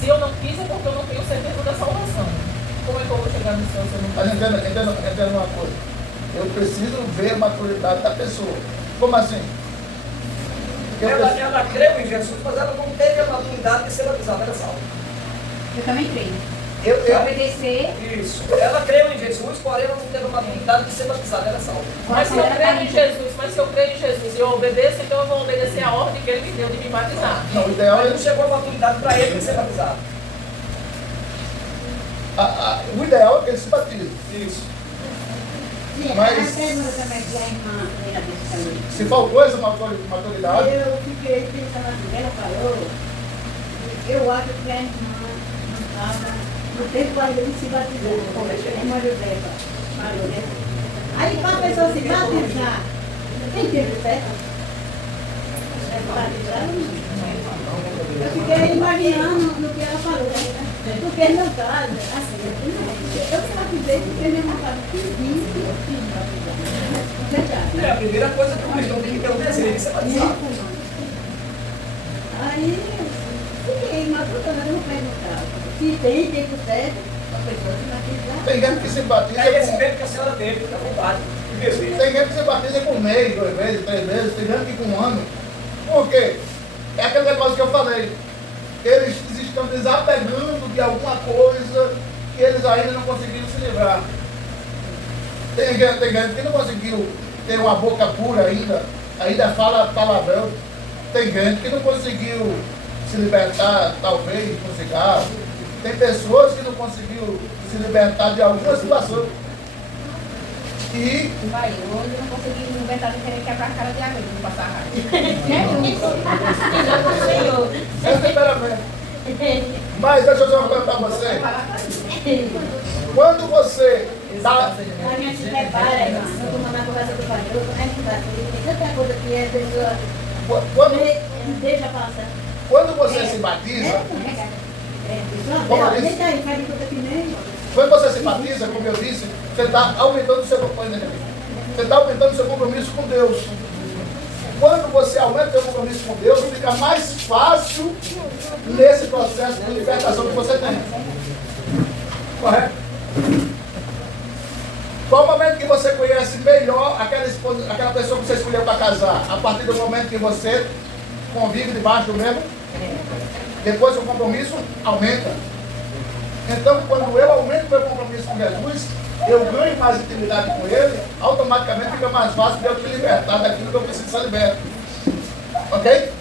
se eu não quis é porque eu não tenho certeza da salvação. Como é que eu vou chegar no céu se eu não Mas quis? entenda uma coisa. Eu preciso ver a maturidade da pessoa. Como assim? Ela creu em Jesus, mas ela não teve a maturidade de ser batizada, ela é salva. Eu também creio. Se obedecer, Isso. Ela creu em Jesus, porém ela não teve a maturidade de ser batizada, ela é salva. Mas se eu creio em Jesus, e eu obedeço, então eu vou obedecer a ordem que ele me deu de me batizar. Não, o ideal Mas é... não chegou a maturidade para ele de ser batizado. O ideal é que ele se batize. Isso. Mas se faltou essa maturidade, Eu fiquei pensando assim, ela falou, eu acho que a irmã não estava no tempo ainda de se batizar. A irmã Josefa falou, né? Aí para a pessoa se batizar, tem tempo certo? Batizar, eu fiquei imaginando no que ela falou, né? Porque no caso, assim, eu batizei porque minha irmã estava pedindo que eu fiz batizar. Verdade. É a primeira coisa que o cristão tem que ter um desejo de ser batizado. Aí, fiquei matutando, eu não perguntava. Se tem tempo certo, a pessoa se batizar. tem gente que se batiza É esse com... tempo que a senhora teve, fica à vontade, de desejo. Tem gente que se batiza com um mês, 2 meses, 3 meses, tem gente que com um ano. Por quê? É aquele negócio que eu falei. Eles estão desapegando de alguma coisa que eles ainda não conseguiram se livrar. Tem gente que não conseguiu ter uma boca pura ainda fala palavrão. Tem gente que não conseguiu se libertar, talvez, com cigarro. Tem pessoas que não conseguiram se libertar de alguma situação. E vai, hoje eu não consegui me inventar de querer quebrar a cara de água, não passar raiva. Senhor. é temperamento. Mas deixa eu só perguntar a você. Quando você está... A gente se prepara, irmã, eu estou mandando a conversa do pastor, a gente batiza, tem tanta coisa que a pessoa deixa passar. Quando você se batiza, A gente aí faz de conta que nem... quando você se batiza, como eu disse, você está aumentando o seu compromisso. Você está aumentando o seu compromisso com Deus. Quando você aumenta o seu compromisso com Deus, fica mais fácil nesse processo de libertação que você tem. Correto? Qual o momento que você conhece melhor aquela pessoa que você escolheu para casar? A partir do momento que você convive debaixo do mesmo? Depois o compromisso aumenta. Então, quando eu aumento meu compromisso com Jesus, eu ganho mais intimidade com Ele, automaticamente fica mais fácil de eu te libertar daquilo que eu preciso ser liberto. Ok?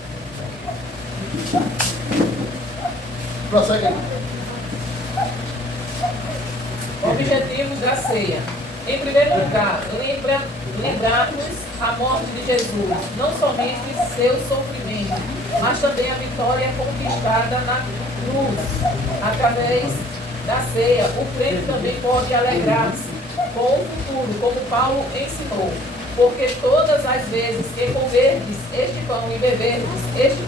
Prossegue aí. Objetivo da ceia. Em primeiro lugar, lembrar-nos a morte de Jesus, não somente seu sofrimento, mas também a vitória conquistada na cruz. Através da ceia, o crente também pode alegrar-se com o futuro, como Paulo ensinou. Porque todas as vezes que comerdes este pão e beberdes este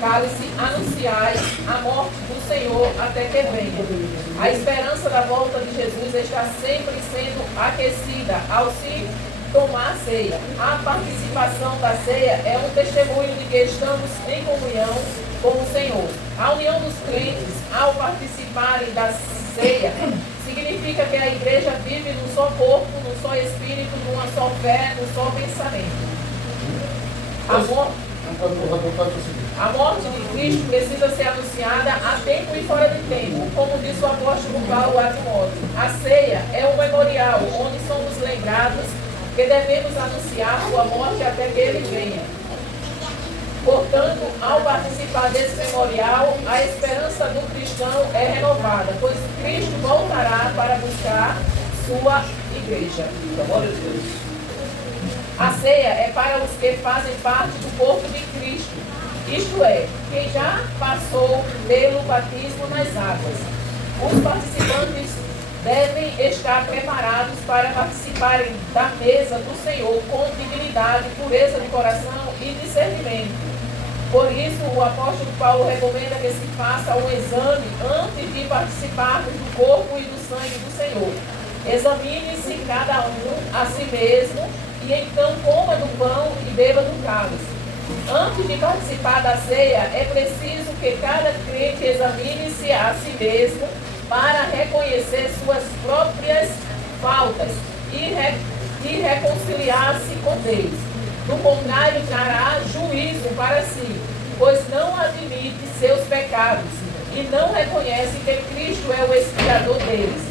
cálice, anunciais a morte do Senhor até que venha. A esperança da volta de Jesus está sempre sendo aquecida ao se tomar a ceia. A participação da ceia é um testemunho de que estamos em comunhão com o Senhor. A união dos crentes, ao participarem da ceia, significa que a igreja vive num só corpo, num só espírito, numa só fé, num só pensamento. A morte de Cristo precisa ser anunciada a tempo e fora de tempo, como diz o apóstolo Paulo a Timóteo. A ceia é um memorial onde somos lembrados que devemos anunciar sua morte até que ele venha. Portanto, ao participar desse memorial, a esperança do cristão é renovada, pois Cristo voltará para buscar sua igreja. Glória a Deus. A ceia é para os que fazem parte do corpo de Cristo, isto é, quem já passou pelo batismo nas águas. Os participantes devem estar preparados para participarem da mesa do Senhor com dignidade, pureza de coração e discernimento. Por isso, o apóstolo Paulo recomenda que se faça um exame antes de participarmos do corpo e do sangue do Senhor. Examine-se cada um a si mesmo, e então coma do pão e beba do cálice. Antes de participar da ceia, é preciso que cada crente examine-se a si mesmo para reconhecer suas próprias faltas e reconciliar-se com Deus. Do contrário, trará juízo para si, pois não admite seus pecados e não reconhece que Cristo é o expiador deles.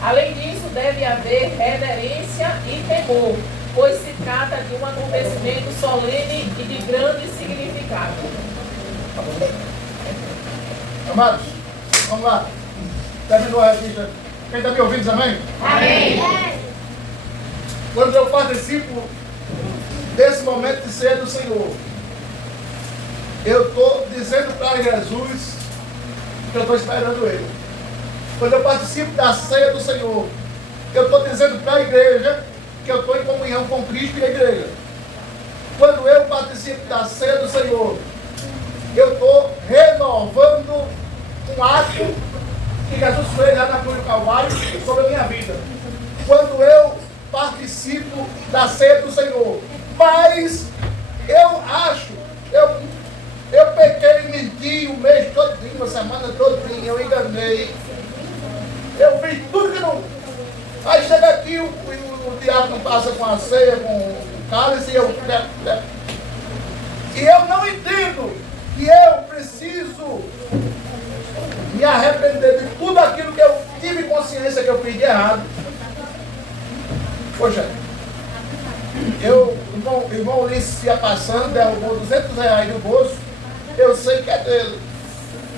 Além disso, deve haver reverência e temor, pois se trata de um acontecimento solene e de grande significado. Amados, vamos lá. Terminou a revista. Quem está me ouvindo, diz amém? Amém. Quando eu participo desse momento de ceia do Senhor, eu estou dizendo para Jesus que eu estou esperando Ele. Quando eu participo da ceia do Senhor, eu estou dizendo para a igreja que eu estou em comunhão com Cristo e a igreja. Quando eu participo da ceia do Senhor, eu estou renovando um ato que Jesus fez lá na cruz do Calvário sobre a minha vida. Quando eu participo da ceia do Senhor, mas eu acho, eu pequei, menti o mês todinho, a semana todinha, eu enganei, eu fiz tudo que não. Aí chega aqui, o diabo passa com a ceia, com o cálice, e eu não entendo que eu preciso me arrepender de tudo aquilo que eu tive consciência que eu fiz de errado. Poxa, o irmão Ulisses ia passando, derrubou R$200 no bolso, eu sei que é dele,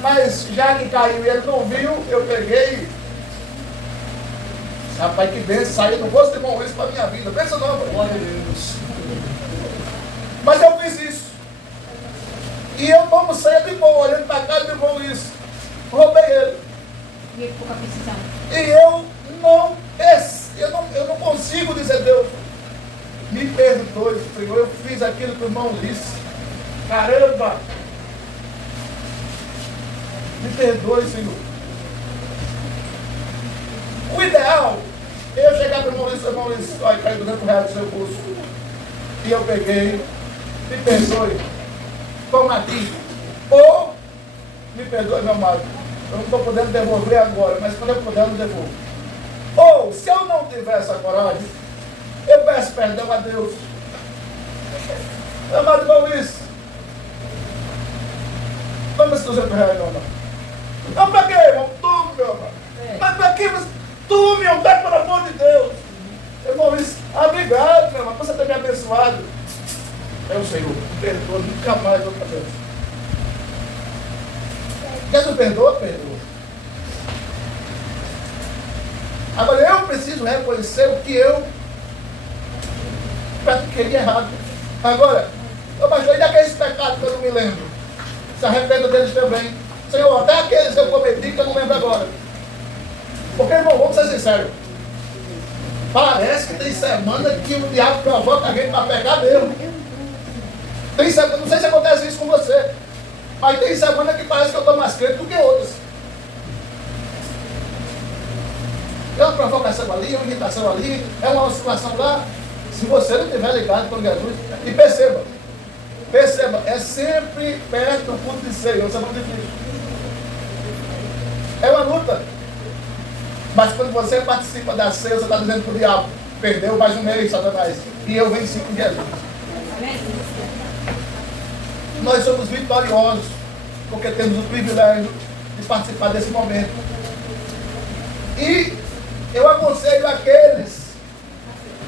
mas já que caiu e ele não viu, eu peguei. Rapaz, que bênção, saiu do bolso do irmão Ulisses para a minha vida, pensa não, glória a Deus. Mas eu fiz isso, e eu tomo ceia de boa, olhando para a cara do irmão Ulisses, roubei ele, e eu não consigo dizer, Deus, me perdoe, Senhor, eu fiz aquilo que o irmão disse. Caramba! Me perdoe, Senhor. O ideal é eu chegar para o irmão disse, olha, caiu R$200 no seu bolso. E eu peguei, me perdoe, toma aqui. Ou, me perdoe, meu amado, eu não estou podendo devolver agora, mas quando eu puder, eu devolvo. Ou, se eu não tiver essa coragem, eu peço perdão a Deus. Meu amado irmão Luiz, toma esse R$200, meu amado. Não, para quê, irmão? Tome, meu amado. Mas para quê? Tome, meu amado, pelo amor de Deus. Irmão Luiz, obrigado, meu amado, por você ter me abençoado. É o Senhor, perdoa, nunca mais eu vou fazer isso. Jesus perdoa, perdoa. Agora eu preciso reconhecer o que eu pratiquei de errado. Agora, mas e daqueles pecados que eu não me lembro? Se arrependa deles também. Senhor, até aqueles que eu cometi que eu não lembro agora. Porque, irmão, vamos ser sinceros. Parece que tem semana que o diabo provoca a gente para pecar mesmo. Tem semana, não sei se acontece isso com você, mas tem semana que parece que eu estou mais crente do que outras. É uma provocação ali, é uma irritação ali, é uma situação lá. Se você não estiver ligado com Jesus, e perceba, é sempre perto do culto de ceia, isso é muito difícil. É uma luta. Mas quando você participa da ceia, você está dizendo para o diabo, perdeu mais um mês, Satanás, e eu venci com Jesus. Nós somos vitoriosos, porque temos o privilégio de participar desse momento. E eu aconselho aqueles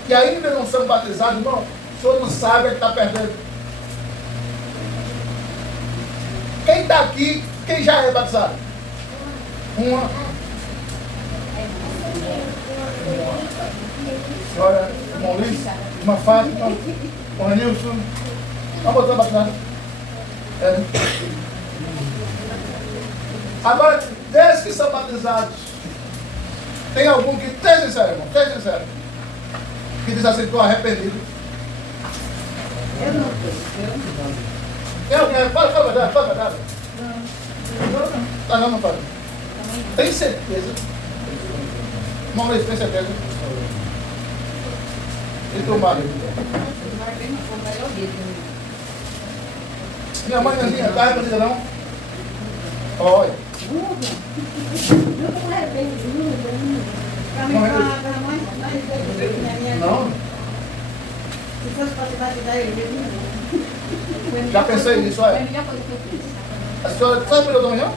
que ainda não são batizados, irmão, o senhor não sabe que está perdendo. Quem está aqui, quem já é batizado? Uma. Senhora, irmão Luiz, irmã Fátima, irmão Nilson, vamos botar batizado. Agora, desses que são batizados, tem algum que, esteja sincero, irmão, esteja sincero, que diz assim, estou arrependido. Eu não estou. Tem alguém? Fala a verdade, fala a verdade. Não. Não fala. Tem certeza? Irmão Luiz, tem certeza? E tu, Mário? Minha mãe não tinha, tá arrependida não? Olha. Nunca mais arrependido. Pra mim, pra mãe, Não? se fosse para te batizar ele, não. Já pensei nisso, Foi a olha. melhor coisa que eu fiz. A senhora sabe o meu não?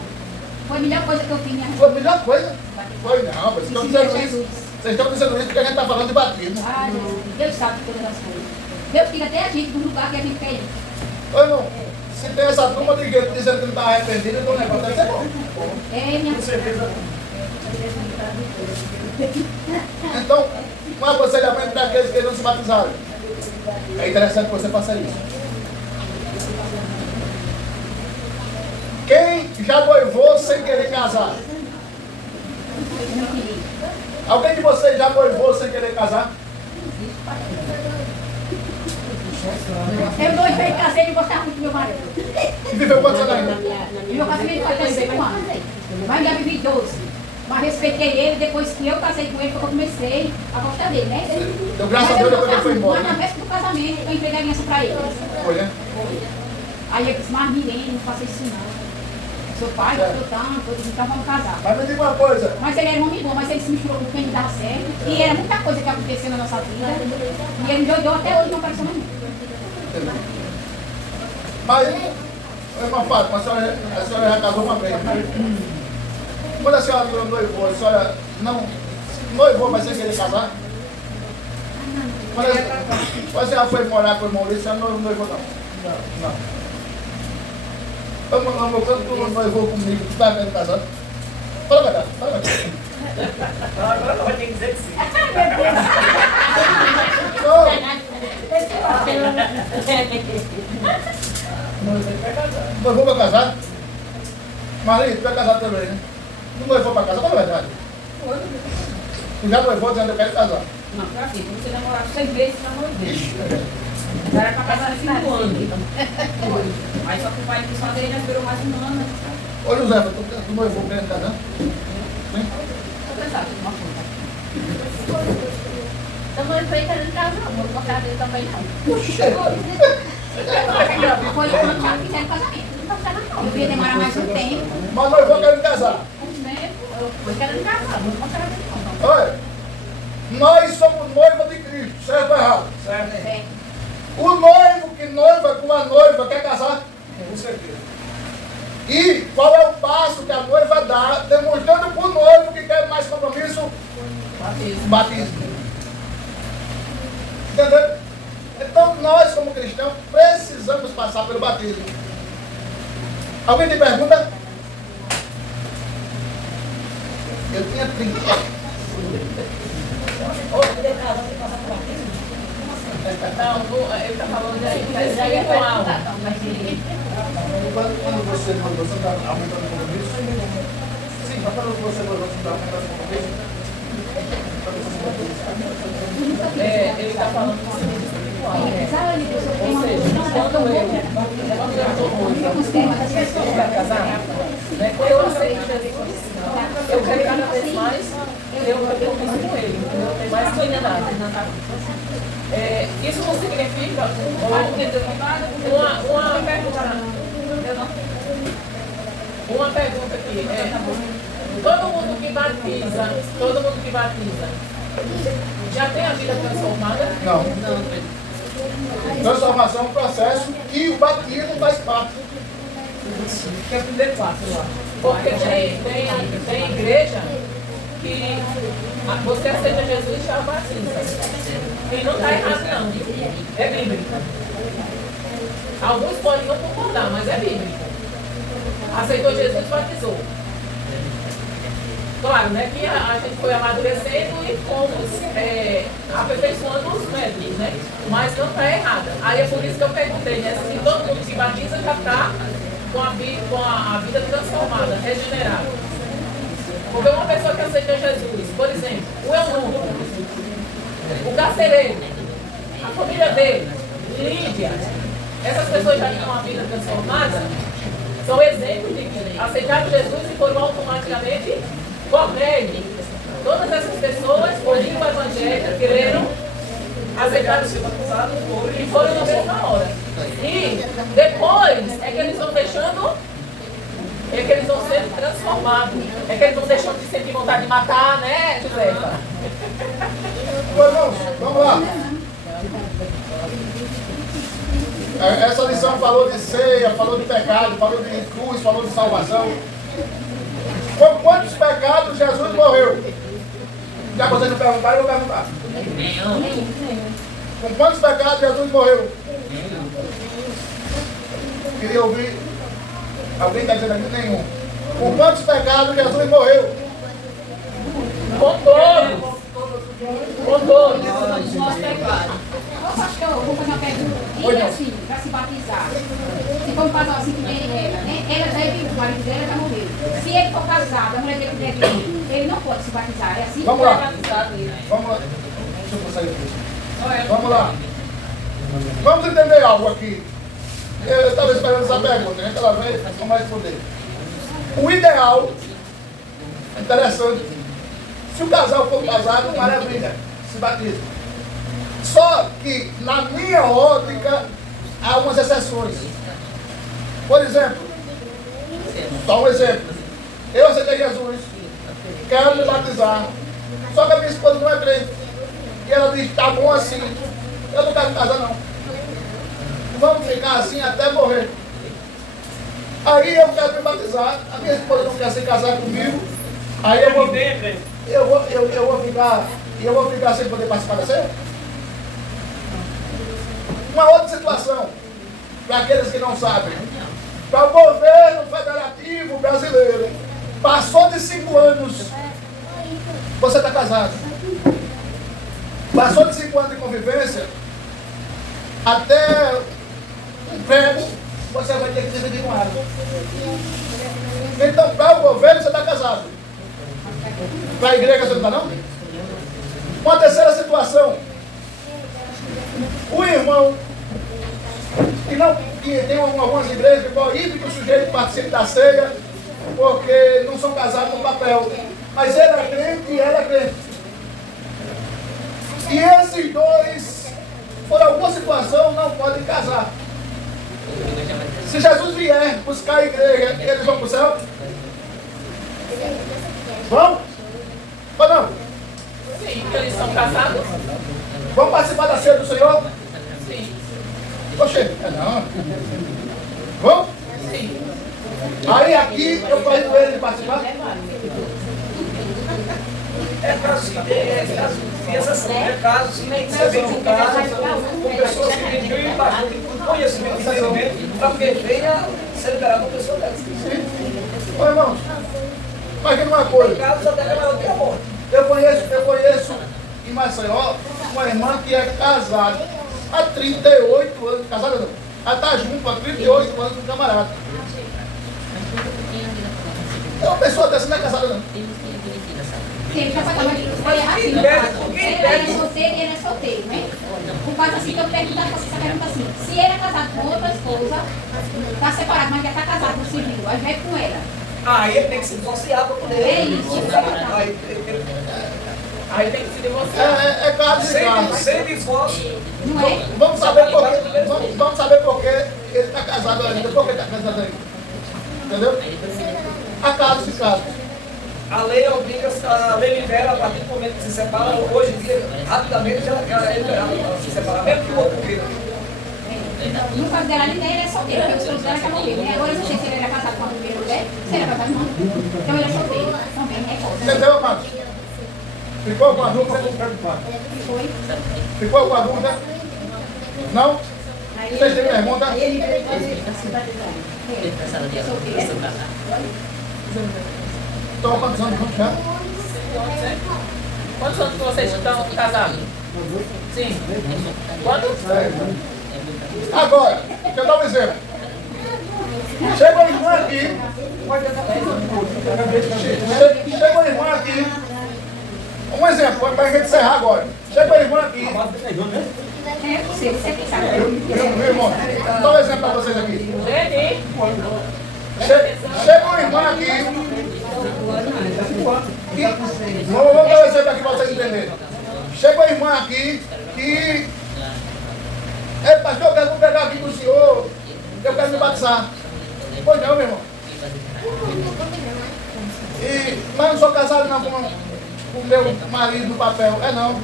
Foi a melhor coisa que eu fiz minha vida. Foi a melhor coisa. Foi não, vocês estão dizendo isso. Jesus. Vocês estão dizendo isso porque a gente está falando de batismo. Ah, Deus sabe de todas as coisas. Deus tira até a gente do lugar que a gente quer ir. Ô, irmão, se tem essa turma de gente dizendo que não está arrependido, então o negócio deve ser bom. É, minha Com certeza. Então, um aconselhamento para aqueles que não se batizaram. É interessante que você faça isso. Quem já noivou sem querer casar? Eu não queria. Alguém de vocês já noivou sem querer casar? Eu noivei, casei e gostava muito do meu marido. E viveu quantos anos ainda? E meu casamento foi até 5 anos. Mas ainda vivi 12. Mas respeitei ele, depois que eu casei com ele, foi que eu comecei a gostar dele, né? Deu graças a Deus depois que ele foi embora, Mas na né? véspera do casamento, eu entreguei a aliança pra ele. Foi, né? Aí eu disse, mas ninguém, não faça isso não. Seu pai gostou tanto, então vamos casar. Mas me diga uma coisa. Mas ele era um homem bom, mas ele se misturou com quem não dava certo. E era muita coisa que aconteceu na nossa vida. E ele me odiou até hoje, não apareceu mais nunca. Mas, irmã Fátima, a senhora já casou uma vez, né? Quando a senhora noivou, a senhora não noivou, mas sem querer casar? Quando a senhora foi morar com o Maurício, a senhora não noivou não? Não. Meu quando tu noivou comigo, tu estava querendo casar? Fala a verdade, fala a verdade. Não, agora não vai ter que dizer que sim. Não noivou para casar? Maria, tu vai casar também, né? Não noivou para casar, fala a verdade. Tu já noivou dizendo que eu quero casar? Não, pra quê? Quando você namorar 6 meses, namorou dele. Era pra casar em 5 anos. Aí só que o pai quis fazer, ele já esperou mais um ano. Ô José, tu noivou querendo casar? Sim? Vou pensar, uma coisa. Eu não entrei querendo casar, não. Vou cortar dele também não. Foi quando já fizeram casamento. Não tá não. Eu ia demorar mais um tempo. Mas noivou querendo casar? Eu fui querendo casar, não vou cortar dele não. Olha, nós somos noiva de Cristo, certo ou errado? Certo? Certo. O noivo que noiva com a noiva quer casar. Com certeza. E qual é o passo que a noiva dá, demonstrando para o noivo que quer mais compromisso? Batismo. Entendeu? Então nós, como cristãos, precisamos passar pelo batismo. Alguém tem pergunta? Eu tinha 30. Não, ele está falando de espiritual. Quando você mandou, você está aumentando o compromisso? Sim, mas quando você mandou, você está aumentando o compromisso? Ele está falando de espiritual. Ou seja, quando eu vai casar, né, quando eu aceito Jesus, eu quero cada vez mais eu compromisso com ele, eu tenho mais cuidado. Isso não significa uma pergunta aqui. Todo mundo que batiza já tem a vida transformada? Não. Transformação é um processo que o batismo faz parte. Que é o primeiro passo lá. Porque tem igreja que você aceita Jesus e já batiza. E não está errado não. É bíblico. Alguns podem não concordar, mas é bíblico. Aceitou Jesus e batizou. Claro, né, que a gente foi amadurecendo e fomos aperfeiçoando os métodos, né? Mas não está errada. Aí é por isso que eu perguntei, né? Se todo mundo que batiza já está com a vida transformada, regenerada. Porque uma pessoa que aceita Jesus, por exemplo, o eunuco, o carcereiro, a família dele, Lídia, essas pessoas já tinham uma vida transformada, são exemplos de que aceitaram Jesus e foram automaticamente Cornélio. Todas essas pessoas ouviram o evangelho, creram aceitaram ser batizados e foram na mesma hora. E depois é que eles vão deixando, é que eles vão sendo transformados, é que eles vão deixando de sentir vontade de matar, né, Josefa? Ô, irmãos, vamos lá. Essa lição falou de ceia, falou de pecado, falou de cruz, falou de salvação. Com quantos pecados Jesus morreu? Já vocês não perguntaram, eu vou perguntar. Com quantos pecados Jesus morreu? Queria ouvir. Alguém está dizendo aqui? Nenhum. Com quantos pecados Jesus morreu? Com todos. Com todos. Ô pastor, eu vou fazer uma pergunta. E assim, para se batizar, se for um casal assim que nem ela, né? Ela deve, o marido dela já morreu. Se ele for casado, a mulher dele deve ir, ele não pode se batizar, é assim? Vamos lá. Batizado ele. Vamos lá. Deixa eu sair aqui. Vamos lá. Vamos entender algo aqui. Eu estava esperando essa pergunta, né? Aquela vez, vamos responder. O ideal, interessante, se o casal for casado, maravilha, se batiza. Só que, na minha ótica, há algumas exceções. Por exemplo, só um exemplo. Eu aceitei Jesus, quero me batizar, só que a minha esposa não é crente. E ela diz, tá bom assim, eu não quero casar não. Vamos ficar assim até morrer. Aí eu quero me batizar, a minha esposa não quer se casar comigo, aí eu vou ficar sem poder participar da ceia? Uma outra situação, para aqueles que não sabem, para o governo federativo brasileiro, passou de 5 anos, você está casado. Passou de 5 anos de convivência, até um prego, você vai ter que dividir com ela. Então, para o governo, você está casado. Para a igreja, você não está, não? Uma terceira situação. O irmão, que tem algumas igrejas que proíbem que o sujeito participe da ceia, porque não são casados no papel. Mas ele é crente e ela é crente. E esses dois, por alguma situação, não podem casar. Se Jesus vier buscar a igreja, eles vão para o céu? Vão? Ou não? Sim, porque eles são casados? Vão participar da ceia do Senhor? Sim. Oxê, não. Vão? Sim. Aí aqui eu falei com ele de participar. É caso que tem exceção, é caso que tem que ser bem julgado, com pessoas que têm grande impacto, com conhecimento e entendimento, para que venha ser liberada uma pessoa dessa. Ô irmãos, mas que uma coisa. Tem casos até que é maior que a morte. Eu conheço em Maceió uma irmã que é casada há 38 anos. Casada não. Ela está junto há 38 anos com um camarada. É uma pessoa dessa não é casada não. Se ele já foi assim, ele é solteiro e ele é solteiro, né? Por causa assim que eu pergunto essa pergunta assim, se ele é casado com outra esposa, está separado, mas já está casado no civil, aí vai com ela. Aí ele tem que se divorciar para poder. É isso. Aí tem que se divorciar. É caso de caso. Sem divórcio. Não é? Vamos saber por que ele está casado ainda. Por que ele está casado ainda? Entendeu? Há casos e casos. A lei obriga, a lei libera a partir do momento que se separa, hoje em dia, rapidamente ela é liberada para se separar, mesmo que o outro queira. No caso dela, ele é solteiro, porque o esposo dela já morreu, né? Agora eu não sei se ele era casado com a primeira mulher, se ele era casado com uma mulher. Então ele é solteiro, também é coisa. Entendeu, Marcos? Ficou com a dúvida? Foi? Ficou com a dúvida? Não? Vocês têm pergunta? Aí ele veio se batizar. É solteiro. Estão quantos anos juntos já? Quantos anos que vocês estão casados? Sim. Quantos? Agora, deixa eu dar um exemplo. Chega uma irmã aqui. Chega uma irmã aqui. Um exemplo, para a gente encerrar agora. Chega uma irmã aqui. É, você sabe. Meu irmão, vou dar um exemplo para vocês aqui. Leni. Chega uma irmã aqui. Vamos dar um exemplo aqui para vocês entenderem. Chega uma irmã aqui que... É, pastor, eu quero pegar aqui com o senhor, eu quero me batizar. Pois não, meu irmão. Mas não sou casado não com o meu marido no papel. É não.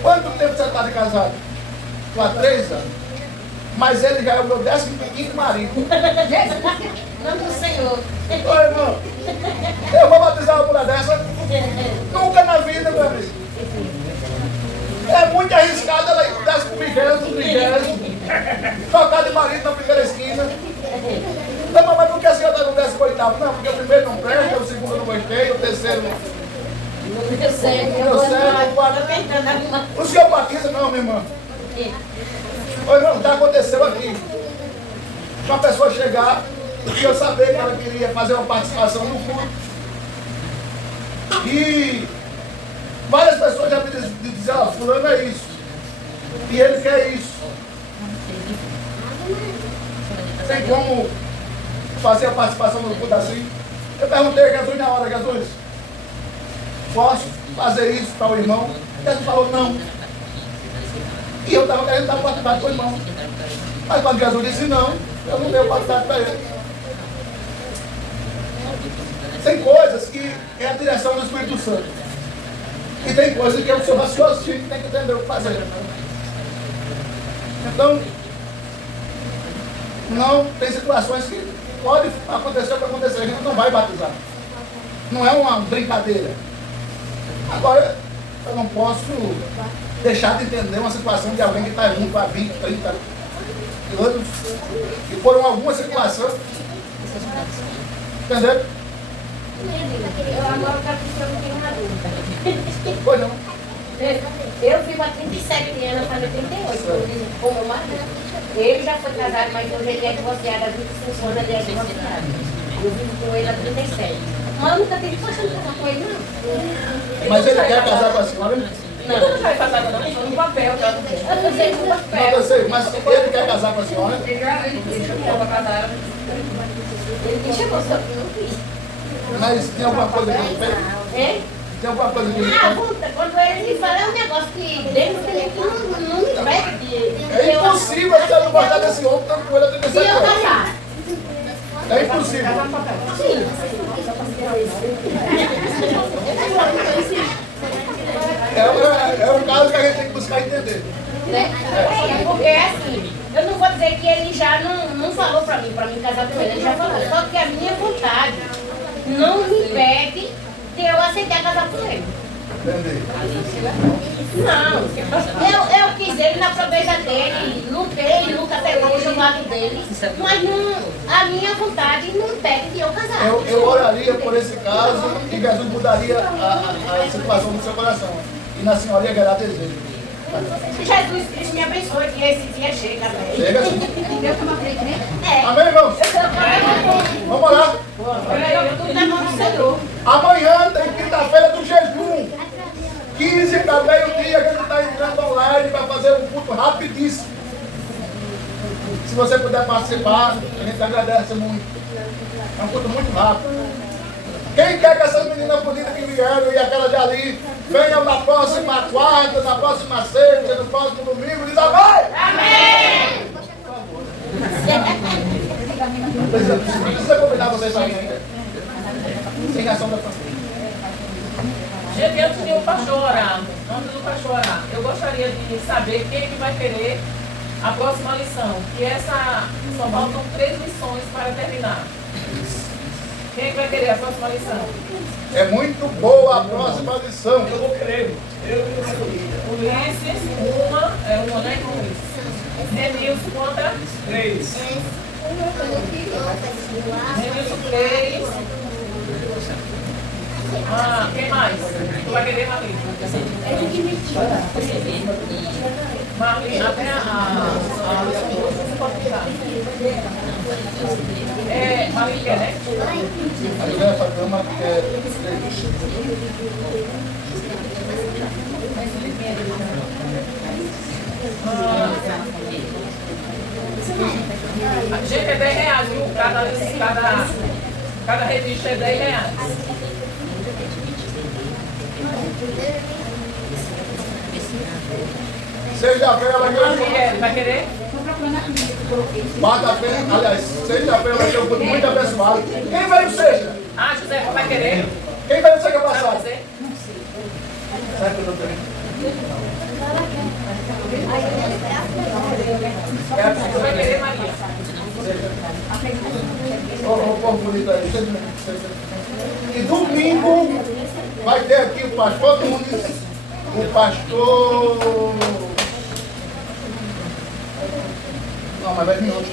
Quanto tempo você está de casado? Há 3 anos. Mas ele já é o meu 15º marido. Nome do Senhor. Ô irmão, eu vou batizar uma mulher dessa? Nunca na vida, meu amigo. É muito arriscado ela desce com o 20º, trocar de marido na primeira esquina. Não, mas por que a senhora não desce com o 8º? Não, porque o primeiro não presta, o segundo não gostei, o terceiro não. Eu sei, Eu sei, o quarto. O senhor batiza? Não, minha irmã. Ô irmão, já aconteceu aqui. Uma pessoa chegar e eu saber que ela queria fazer uma participação no culto. E várias pessoas já me diziam, ó, fulano é isso. E ele quer isso. Tem como fazer a participação no culto assim? Eu perguntei a Jesus na hora, Jesus, posso fazer isso para o irmão? Jesus falou não. E eu estava querendo dar oportunidade para o irmão. Mas quando Jesus disse não, eu não dei oportunidade para ele. Tem coisas que é a direção do Espírito Santo. E tem coisas que é o seu raciocínio que tem que entender o que fazer. Então, não tem situações que pode acontecer o que acontecer. A gente não vai batizar. Não é uma brincadeira. Agora, eu não posso deixar de entender uma situação de alguém que está junto há 20, 30 anos e por alguma situação. Entendeu? Eu agora tenho uma dúvida. Pois não. Eu vivo há 37 anos, eu falei 38, com meu marido. Ele já foi casado, mas hoje ele é divorciado, há 25 anos ele é divorciado. Eu vivo com ele há 37. Mas eu nunca tive paixão de casar com ele, não. Mas ele quer casar com a senhora? Não, não vai passar não, no papel, tá? Eu não sei no Não, papel. eu sei, mas ele quer casar com a senhora? Ele chamou pra casar. Ele me chamou, só que eu não quis. Mas tem alguma coisa que ele fez? Hein? Tem alguma coisa que ele Ah, fez? quando ele me fala, é um negócio que dentro dele que não me impede É impossível você não gostar desse homem, tanto com ele há de 37 eu anos. casar. É impossível. É um caso que a gente tem que buscar entender. Né? Porque assim, eu não vou dizer que ele já não falou pra mim casar com ele já falou. Só que a minha vontade não me impede de eu aceitar casar com ele. Entendi. Não, eu quis ele na pobreza dele, lutei, luta até hoje ao lado dele, mas não, a minha vontade não impede de eu casar. Eu oraria por esse caso e Jesus mudaria a situação do seu coração. E na senhora ia gerar desejo. Jesus Cristo me abençoe, que esse dia chega. Chega assim. Deus toma frente, né? É. Amém, irmãos? Vamos lá. Tudo na mão do Senhor. Amanhã tem quinta-feira do jejum. 15 para meio-dia, a gente está entrando online para fazer um culto rapidíssimo. Se você puder participar, a gente agradece muito. É um culto muito rápido. Quem quer que essas meninas bonitas que vieram e aquela de ali venham na próxima quarta, na próxima sexta, no próximo domingo, diz amém! Amém! Precisa convidar vocês aí ainda. Sem ação da família. Gente, antes de o pastor orar, eu gostaria de saber quem é que vai querer a próxima lição. Que essa, só faltam 3 lições para terminar. Quem é que vai querer a próxima lição? É muito boa a próxima lição. Eu vou querer. Ulisses, uma, né, com Ulisses. Denilson contra 3. Denilson 3. Ah, quem mais? Tu vai querer, Marlene? Marlene, até a você pode tirar. Marlene quer, né? Aí vem essa cama que é 3. Gente, é 10 reais, viu? Cada revista é 10 reais. Sexta-feira vai ter Vai querer? Estou procurando a comida que eu coloquei. quarta-feira, aliás, sexta-feira vai ter um culto muito abençoado. Quem veio sexta? Ah, José, vai querer? Quem veio sexta Vai passada? você? Certo, doutor? Vai querer, Maria? Ô, bonito aí. E domingo vai ter aqui o pastor Nunes, o pastor... Não, mas vai vir outro.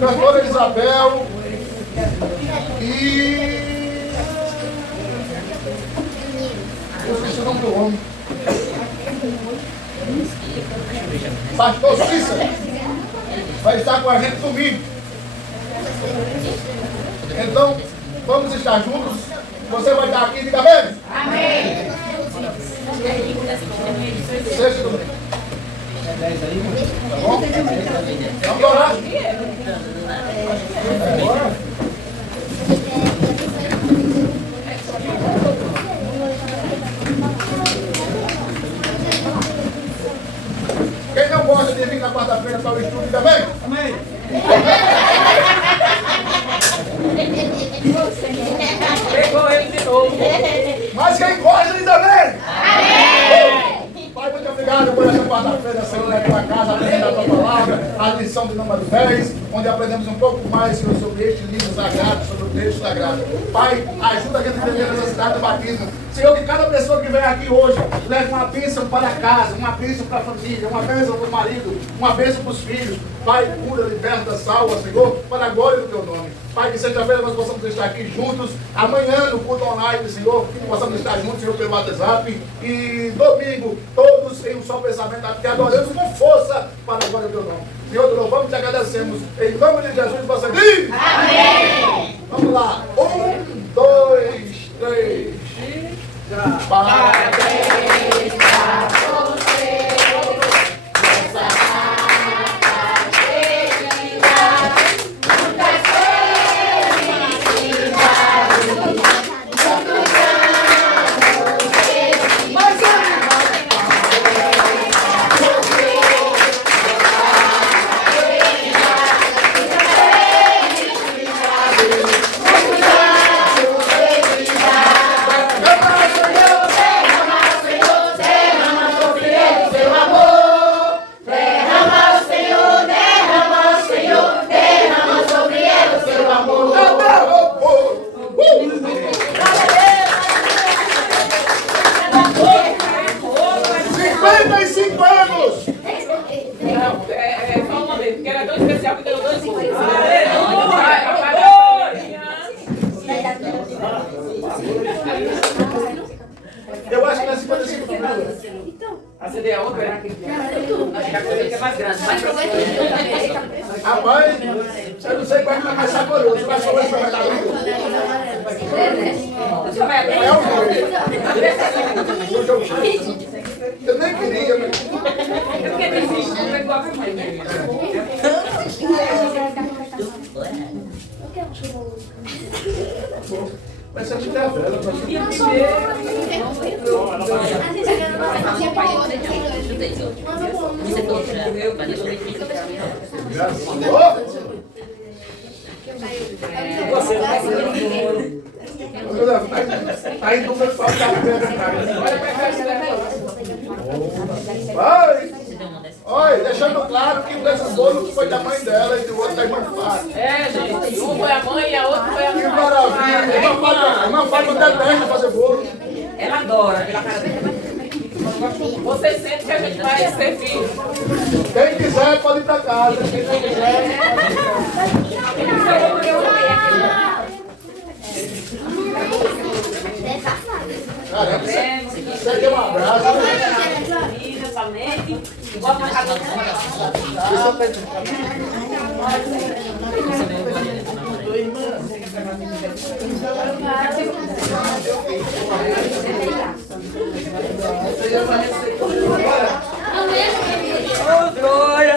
Cantora Isabel e... Eu esqueci o nome do homem. Pastor Cícero vai estar com a gente domingo. Então, vamos estar juntos. Você vai estar aqui, diga bem? Amém. Sexta domingo. Tá bom? Vamos orar. Bora. Quem não gosta de vir na quarta-feira para o estudo também? Amém. Pegou ele de novo. Mas quem gosta de também? Amém! Pai, muito obrigado por essa quarta-feira, Senhor, na tua casa, aprendendo a tua palavra, a lição de número 10, onde aprendemos um pouco mais, Senhor, sobre este livro sagrado, sobre o texto sagrado. Pai, ajuda a gente a entender a necessidade do batismo. Senhor, que cada pessoa que vem aqui hoje leve uma bênção para casa, uma bênção para a família, uma bênção para o marido, uma bênção para os filhos. Pai, cura, liberta, salva, Senhor, para a glória do teu nome. Pai, que sexta-feira nós possamos estar aqui juntos. Amanhã, no culto online, Senhor, que possamos estar juntos, Senhor, pelo WhatsApp. E domingo, todos em um só pensamento, te adoramos com força para a glória do teu nome. Senhor, te louvamos e te agradecemos. Em nome de Jesus, você diz? Amém! Vamos lá. 1, 2, 3. Parabéns para você. Eu acho que ela é 55 quilos. Acender a outra? Acho que a coisa é mais grande, mais profunda. Rapaz, eu não sei qual é que vai ser saboroso. Vai ser o que vai dar muito. É o eu nem queria, mas... Eu fiquei desistindo, não pegou a mãe. Vai ser de vela, vai ser de Tá indo no pau da vai! Olha, deixando claro que um desses bolos foi da mãe dela e do outro da irmã do pai. É, gente. Um foi a mãe e a outra foi a mãe. Que maravilha! Não faz muita testa fazer bolo. Ela adora, pela cara dela. Vocês sentem que a gente vai servir. Quem quiser pode ir pra casa. Quem não quiser. Caramba, você deu um abraço. Bota na casa glória!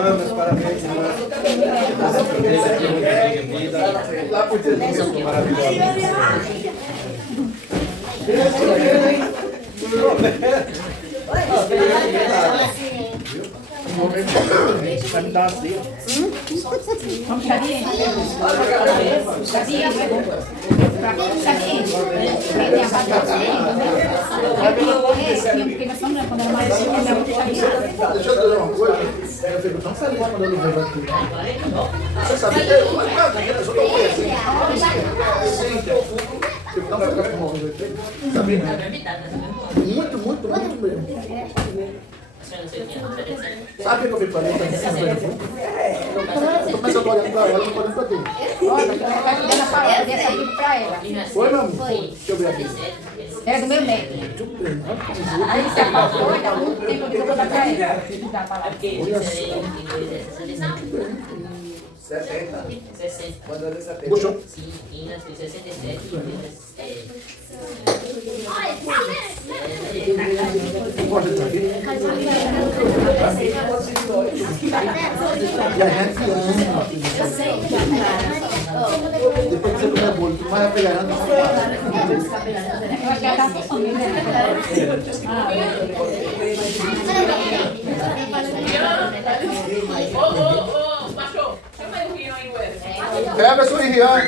Vamos, parabéns, irmã. Lá por dentro, Vamos, Xavier? Xavier? Tem a porque nós estamos quando era mais Deixa eu dizer uma coisa. Eu fico tão feliz quando eu vejo aqui. Você sabe que eu só tô conhecendo. Fico tão feliz com o meu. Sabe, né? Muito, muito, muito mesmo. Sabe o que eu fico falando? Mas eu tô olhando pra ela, eu tô olhando pra tu. Olha, eu quero dar na palavra dessa livro pra ela. Foi, meu amor? Deixa eu ver aqui. É do meu neto. Aí se faltou, dá muito tempo de eu vou dar pra ela. Dá a palavra. 60. 60. Quando eu 70. Puxou. Sim, 67. Gosta disso aqui? E a gente ama. Eu sei. Depois que você comer bolo, tu vai pegar nada. Eu acho que ela tá com fome, né? Ô, Machô, chama aí o Rian aí, Wes. Pega a sua Rian.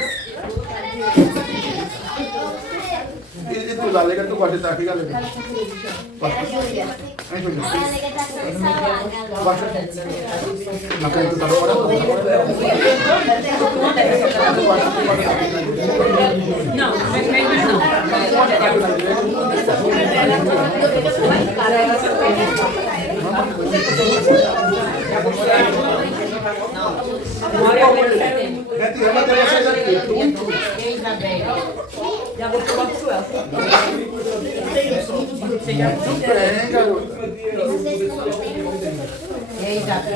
E tu, Galega, tu gosta de estar aqui, Galega? Vem, Júlia. Baixa. Na frente tu tá namorando? Não, Bete, ela tem vocês aqui. já vou tomar pro suel. Muito bem, garota. É, exato.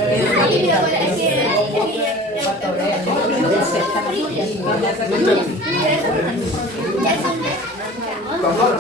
Tá bom?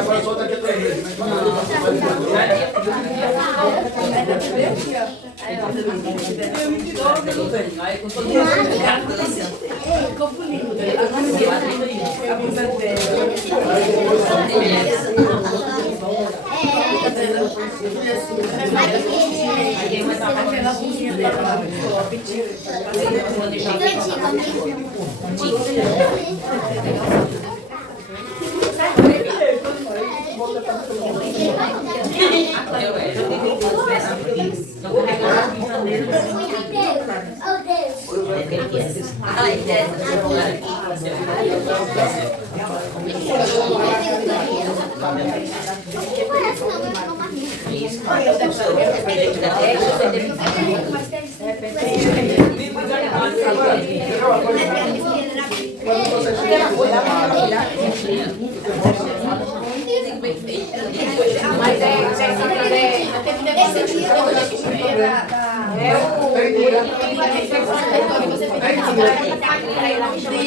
Agora solta aqui 3 vezes, né? É,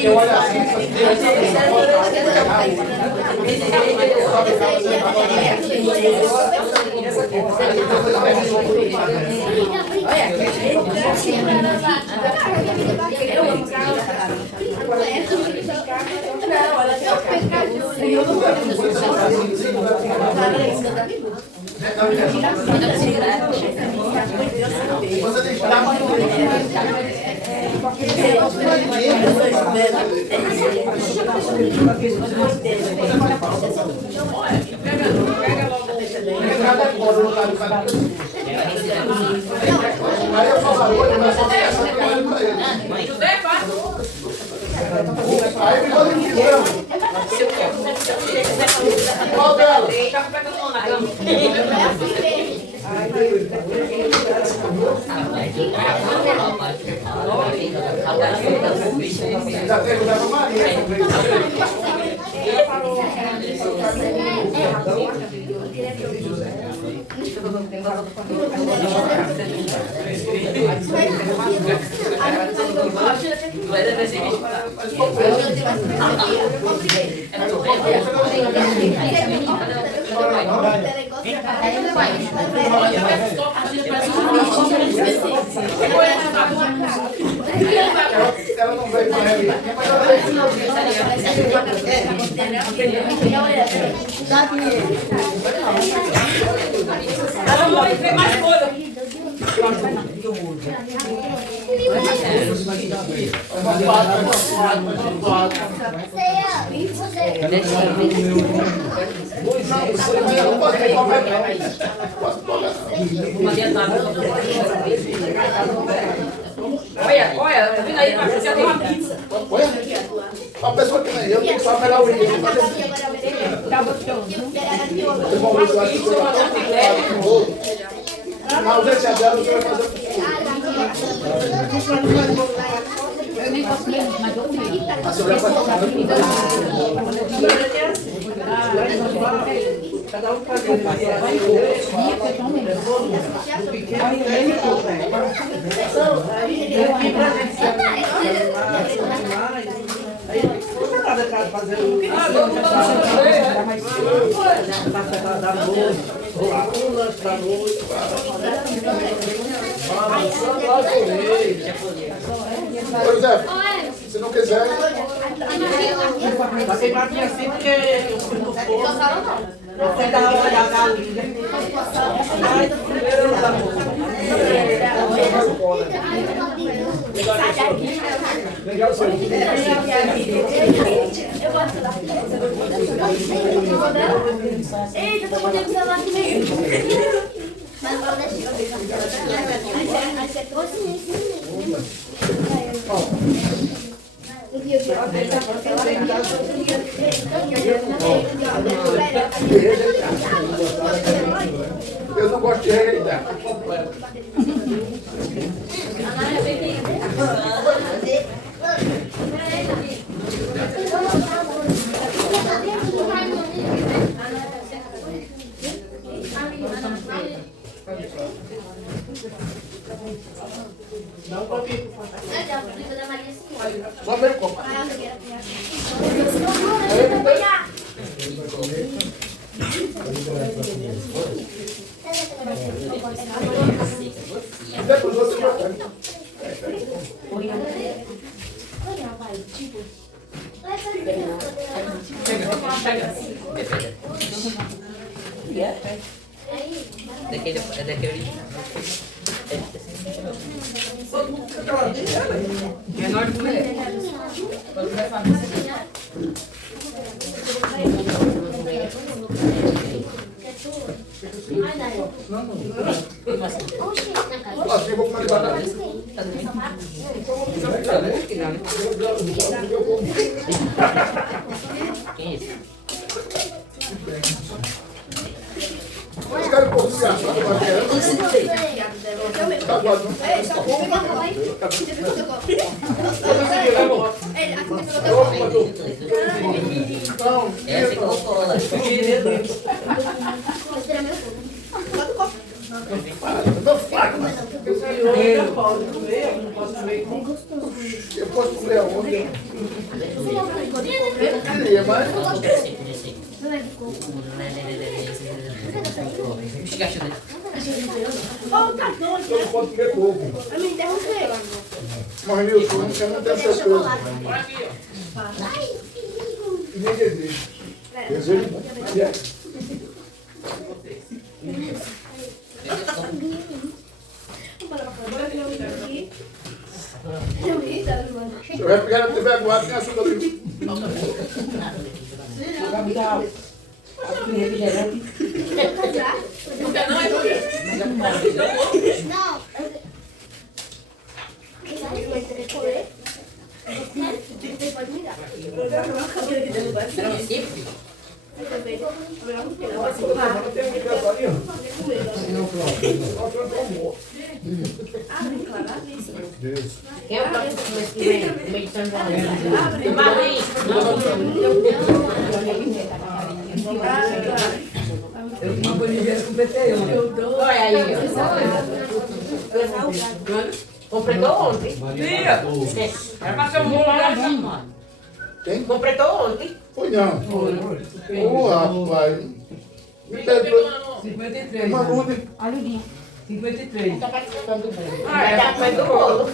Eu olho assim, qual dela? Já tem lugar pra Maria. Ela não veio para ela. Ela vai ver mais coisa. Olha, tá vendo aí? Já tem uma pizza. Uma pessoa que nem eu tem que só pegar o vídeo. Na ausência dela, você vai fazer. Eu nem posso ler, mas eu li. Cada um faz um Por exemplo, se não quiser. Vai queimar aqui assim porque eu fui no fogo. Você dá uma olhada na linha. Legal isso aí. Eita, tô botando o celular aqui mesmo. Mas vou deixar. Aí você trouxe Eu não gosto de rejeitar. Não copie. Só vem com. Depois você vai. Chega. Menor de mulher. Quando vai falar Assim eu vou comer batata. Os caras um pouco de aço, tá guardando. Então, tô fraco, mas eu posso comer aonde? Eu queria, mas eu não posso comer pouco. Mas, Nilson, eu não tenho certeza. E nem desejo. Desejo muito. Se eu vai pegar na TV agora, tem açúcar ali. Quem é o próximo que vem? O meio de São João. Eu tinha uma bonita com PT1. Olha aí. Completou ontem. Era pra ser um bom lugar. Quem? Completou ontem. Foi não. Ô, rapaz. Me perdoe. 53. Uma luta. 53. Tá participando do bolo. Vai dar comendo do bolo.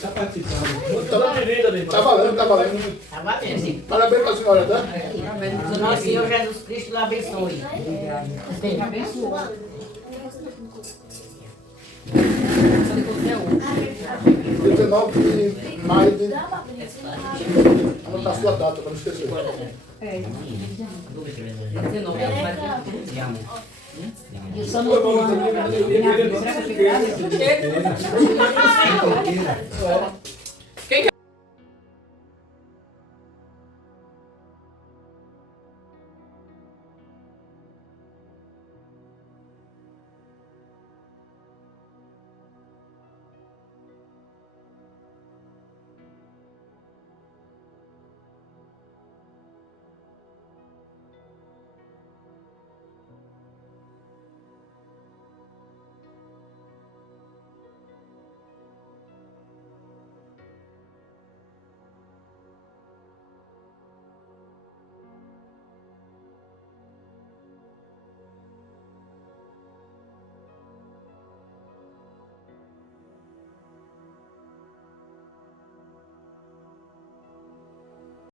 Tá participando. Tá valendo, tá valendo. Tá valendo. Parabéns pra senhora, tá? O nosso Senhor Jesus Cristo o abençoe. Abençoa. 19 de maio de... Anotar a sua data, para não esquecer. Eu só não vou minha vida. Será que eu fico